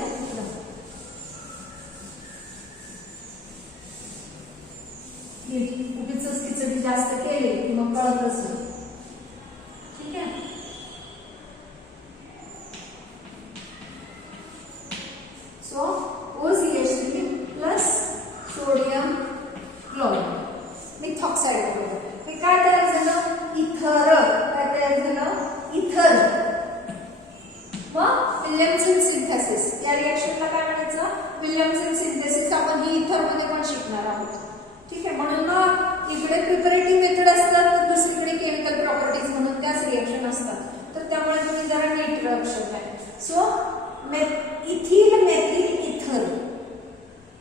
उगीच खिचडी जास्त केली की मग कळत असेल. ठीक आहे. So OCH3 plus sodium chloride methoxide बरोबर. हे काय तयार झालं? इथर. काय तयार झालं? इथर. मग विल्यमसन सिंथेसिस. या रिएक्शनला काय म्हणायचं? Williamson synthesis. आपण ही इथर मध्ये पण शिकणार आहोत. ठीक आहे. म्हणून मग इकडे प्रिपरेटिव्ह मेथड असतात तर दुसरीकडे केमिकल प्रॉपर्टीज म्हणून त्याच रिएक्शन असतात. तर त्यामुळे तुम्ही जरा नीट लक्षात घ्या. सो इथिल मेथिल इथर.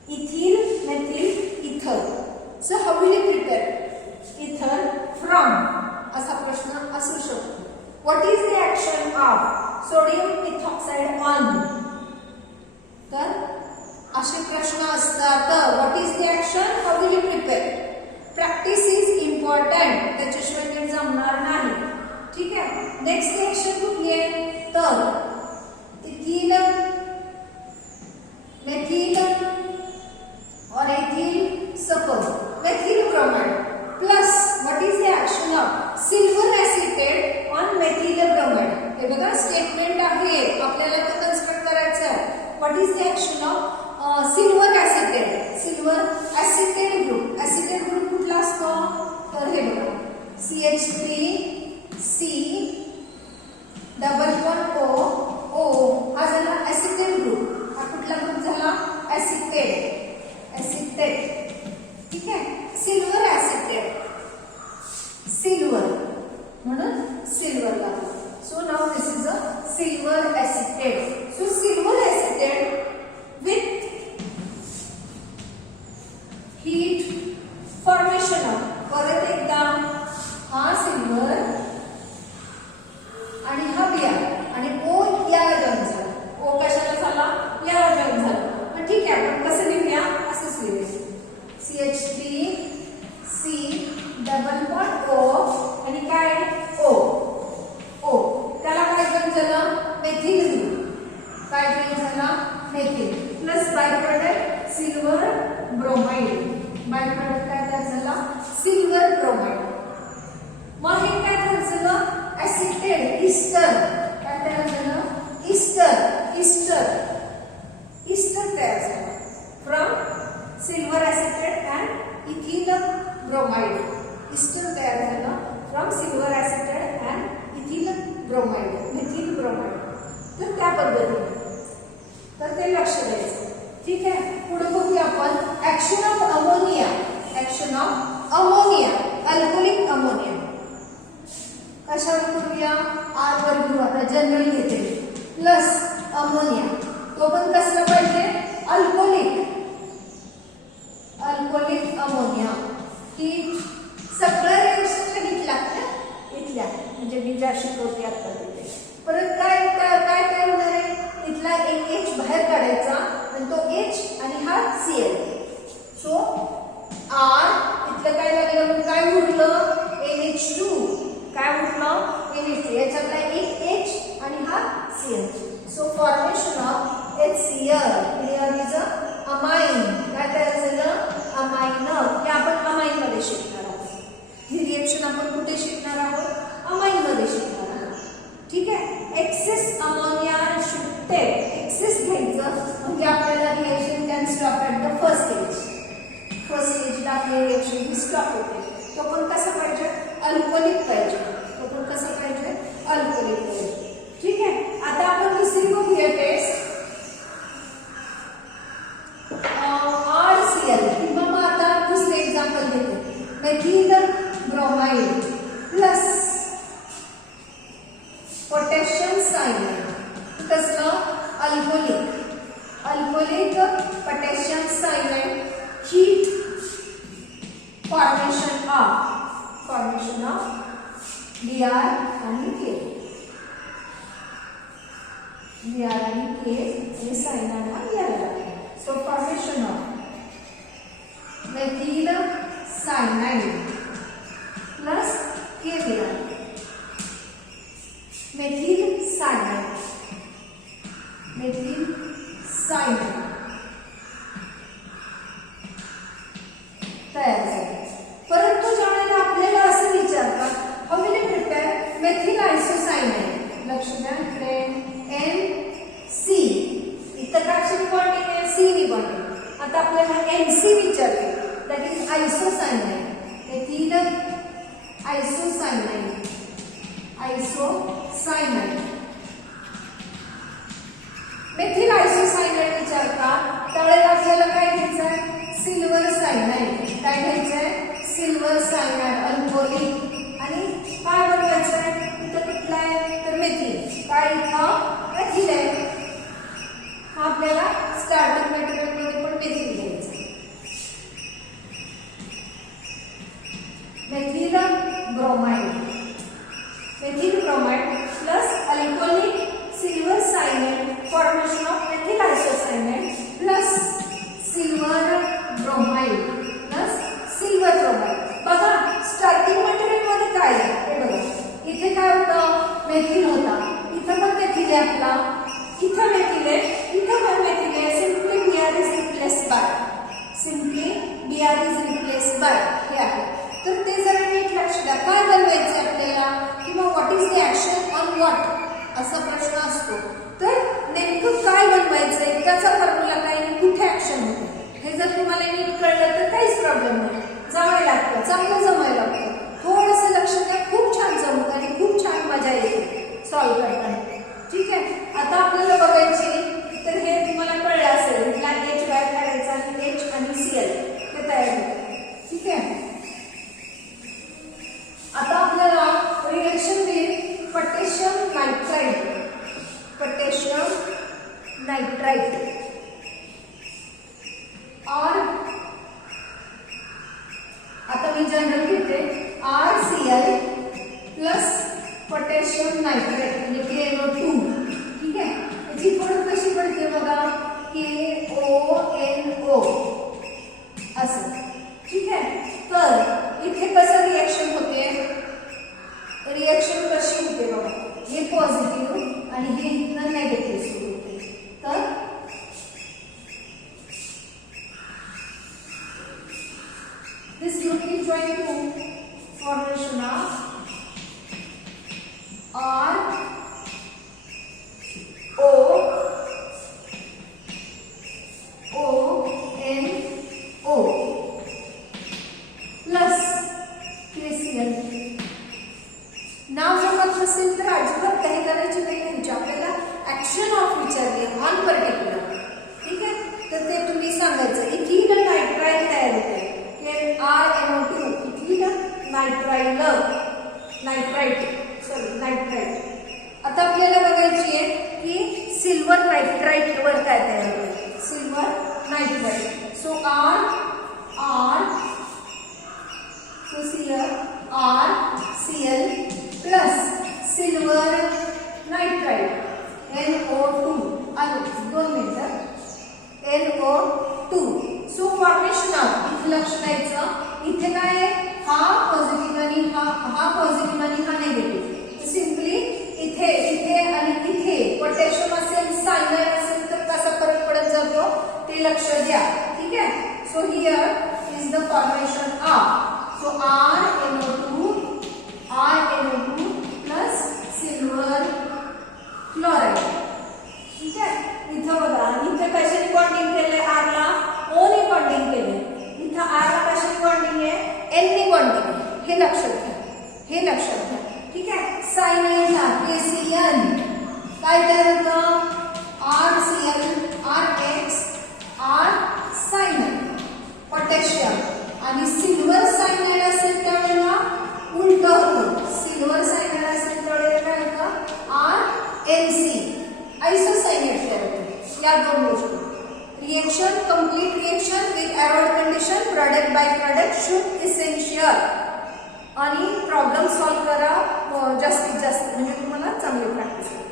इथिल मेथिल इथर. So how will you prepare इथर फ्रॉम? असा प्रश्न असू शकतो. What is the action of sodium methoxide on? तर असे प्रश्न असतात. What is the action? How will you prepare? Practice is important. त्याच्याशिवाय नीट जमणार नाही. ठीक आहे. नेक्स्ट ऍक्शन कुठली आहे? तर इथिल मेथिल और ethyl suppose methyl bromide plus what is the action of silver acetate on methyl bromide. हे बघा स्टेटमेंट आहे. आपल्याला ते कन्स्ट्रक्ट करायचं आहे. What is the action of silver acetate? Silver acetate group. Acetate group कुठला असतो? तर हे बघा CH3C डबल बॉन्ड O हा झाला एसिटेट ग्रुप. हा कुठला ग्रुप झाला? एसिटेट. ठीक आहे. Silver acetate. सिल्वर म्हणून सिल्वर लागतो. So now this is a silver acetate. So silver acetate with heat formation of. परत एकदा हा सिल्वर आणि हा Br आणि O याला जॉईन झाला. O कशाला झाला? याला जॉईन झाला. ठीक आहे. आपण कसं लिहूया? असंच लिहूया. CH3C डबल बॉन्ड O आणि काय O. त्याला काय जॉईन झालं? Methyl group. काय जॉईन झाला? Methyl plus by product silver bromide. By product काय तयार झाला? Silver bromide. मग हे काय तयार झालं? Acetate ester. काय तयार झालं? इस्टर तयार झाला from silver acetate and ethyl bromide. Ester तयार झाला from silver acetate and ethyl bromide. Methyl bromide. तर त्या पद्धतीने तर ते लक्ष द्यायचं. ठीक आहे. पुढे बघूया आपण action of ammonia. Action of ammonia alcoholic ammonia. कशावर करूया? आर वर घेऊ. आता जनरल घेते. Plus so formation of HCl. Here is a amine. काय तयार झालं? अमाइन. हे आपण अमाइन मध्ये शिकणार आहोत. ही रिएक्शन आपण कुठे शिकणार आहोत? अमाइन मध्ये शिकणार आहोत. ठीक आहे. Excess ammonia should take. Excess घ्यायचं म्हणजे आपल्याला reaction can stop at the first stage. First स्टेजला आपली रिएक्शन ही स्टॉप होते. तो पण कसा पाहिजे? अल्कोहोलिक पाहिजे. तो पण कसा पाहिजे? अल्कोहोलिक पाहिजे. ठीक आहे. आता आपण दुसरी बघूया टेस्ट. RCl किंवा मग आता दुसरे एक्झाम्पल घेते. Methyl bromide plus potassium cyanide. कसलं? Alcoholic. Alcoholic potassium cyanide. Heat formation of Br आणि K. Br आणि K हे सायनाइड हा यायला लागला. So formation of methyl cyanide plus KBr. Methyl cyanide तयार झाले. परंतु ज्यावेळेला आपल्याला असं विचारतात how will you prepare methyl isocyanide. लक्ष द्या इकडे NC. इथं काय बॉन्डिंग आहे? C bonding. आता आपल्याला NC विचारते. That is isocyanide. Methyl isocyanide. Methyl isocyanide विचारतात त्यावेळेला आपल्याला काय घ्यायचं आहे? Silver cyanide. काय घ्यायचं आहे? Silver cyanide alcoholic. आणि काय बनवायचं आहे? इथं कुठला आहे? तर मेथिल. काय इथं मेथिल आहे. हा आपल्याला स्टार्टिंग मटेरियल मध्ये पण मेथिल घ्यायचं. Methyl bromide plus alcoholic silver cyanide. Formation of methyl isocyanide plus silver bromide plus silver bromide. बघा स्टार्टिंग मटेरियल मध्ये काय आहे हे बघा. इथे काय होतं? मेथिल होता. इथं पण मेथिल आहे आपला. इथं मेथिल आहे. इथं पण मेथिल आहे. Simply Br is replaced by हे आहे. तर ते जरा नीट लक्ष द्या. काय बनवायचं आपल्याला किंवा what is the action on what असा प्रश्न असतो. तर नेमकं काय बनवायचंय? त्याचा फॉर्म्युला काय आणि कुठे ऍक्शन होते हे जर तुम्हाला नीट कळलं तर काहीच प्रॉब्लेम नाही. जमायला लागतं. चांगलं जमायला लागतं. थोडंसं लक्ष द्या. खूप छान जमतं आणि खूप छान मजा येते सॉल्व्ह करताना. ठीक आहे. आता आपल्याला बघायची तर हे तुम्हाला कळलं असेल. इथला H बाहेर काढायचा आणि H आणि Cl हे तयार होतं. ठीक आहे. आता आपल्याला रिएक्शन विथ पोटॅशियम नायट्राइट और आता मी जनरल घेते RCl प्लस पोटॅशियम नायट्रेट म्हणजे KNO2. ठीक आहे. याची फरक कशी पडते बघा. KONO असं. ठीक आहे. तर इथे कसं रिएक्शन होते? रिएक्शन कशी होते बघा. हे पॉझिटिव्ह आणि हे इथनं नेगेटिव्ह सुरू होते. तर this group is joined to formation of R O N O plus KCl. नाव जमत नसेल तर अजिबात काही करायची नाही. आपल्याला ऍक्शन ऑफ विचारली ऑन पर्टिक्युलर. ठीक आहे. तर ते तुम्ही सांगायचं. इथिल नायट्राइल तयार होते. RNO2 ethyl nitrite. आता आपल्याला बघायची आहे की सिल्वर नायट्राइट वर काय तयार होते. Silver nitrite. So RCl plus silver nitrite NO2 2 मिनिटं NO2. सो फॉर्मेशन ऑफ इथे लक्ष द्यायचं. इथे काय आहे? हा पॉझिटिव्ह आणि हा पॉझिटिव्ह आणि हा नेगेटिव्ह. सिम्पली इथे आणि इथे पोटॅशियम असेल इथं बघा, इथं कशाने बॉन्डिंग केलंय आरला, ओने बॉन्डिंग केलंय. इथं आरला कशाने बॉन्डिंग आहे, एननी बॉन्डिंग आहे. हे लक्षात घ्या, हे लक्षात घ्या. ठीक आहे. सायनाइडला KCN काय तयार होतं, RCl RH R cyanide potassium. आणि सिल्वर सायनाइड असेल त्यावेळेला उलट होतं. सिल्वर सायनाइड असेल त्यावेळेला काय होतं, RNC आयसोसायनाइड तयार होतं. या दोन गोष्टी. Reaction, complete reaction with Erode condition, product by product should essential. आणि प्रॉब्लेम सॉल्व्ह करा जास्तीत जास्त, म्हणजे तुम्हाला चांगली प्रॅक्टिस.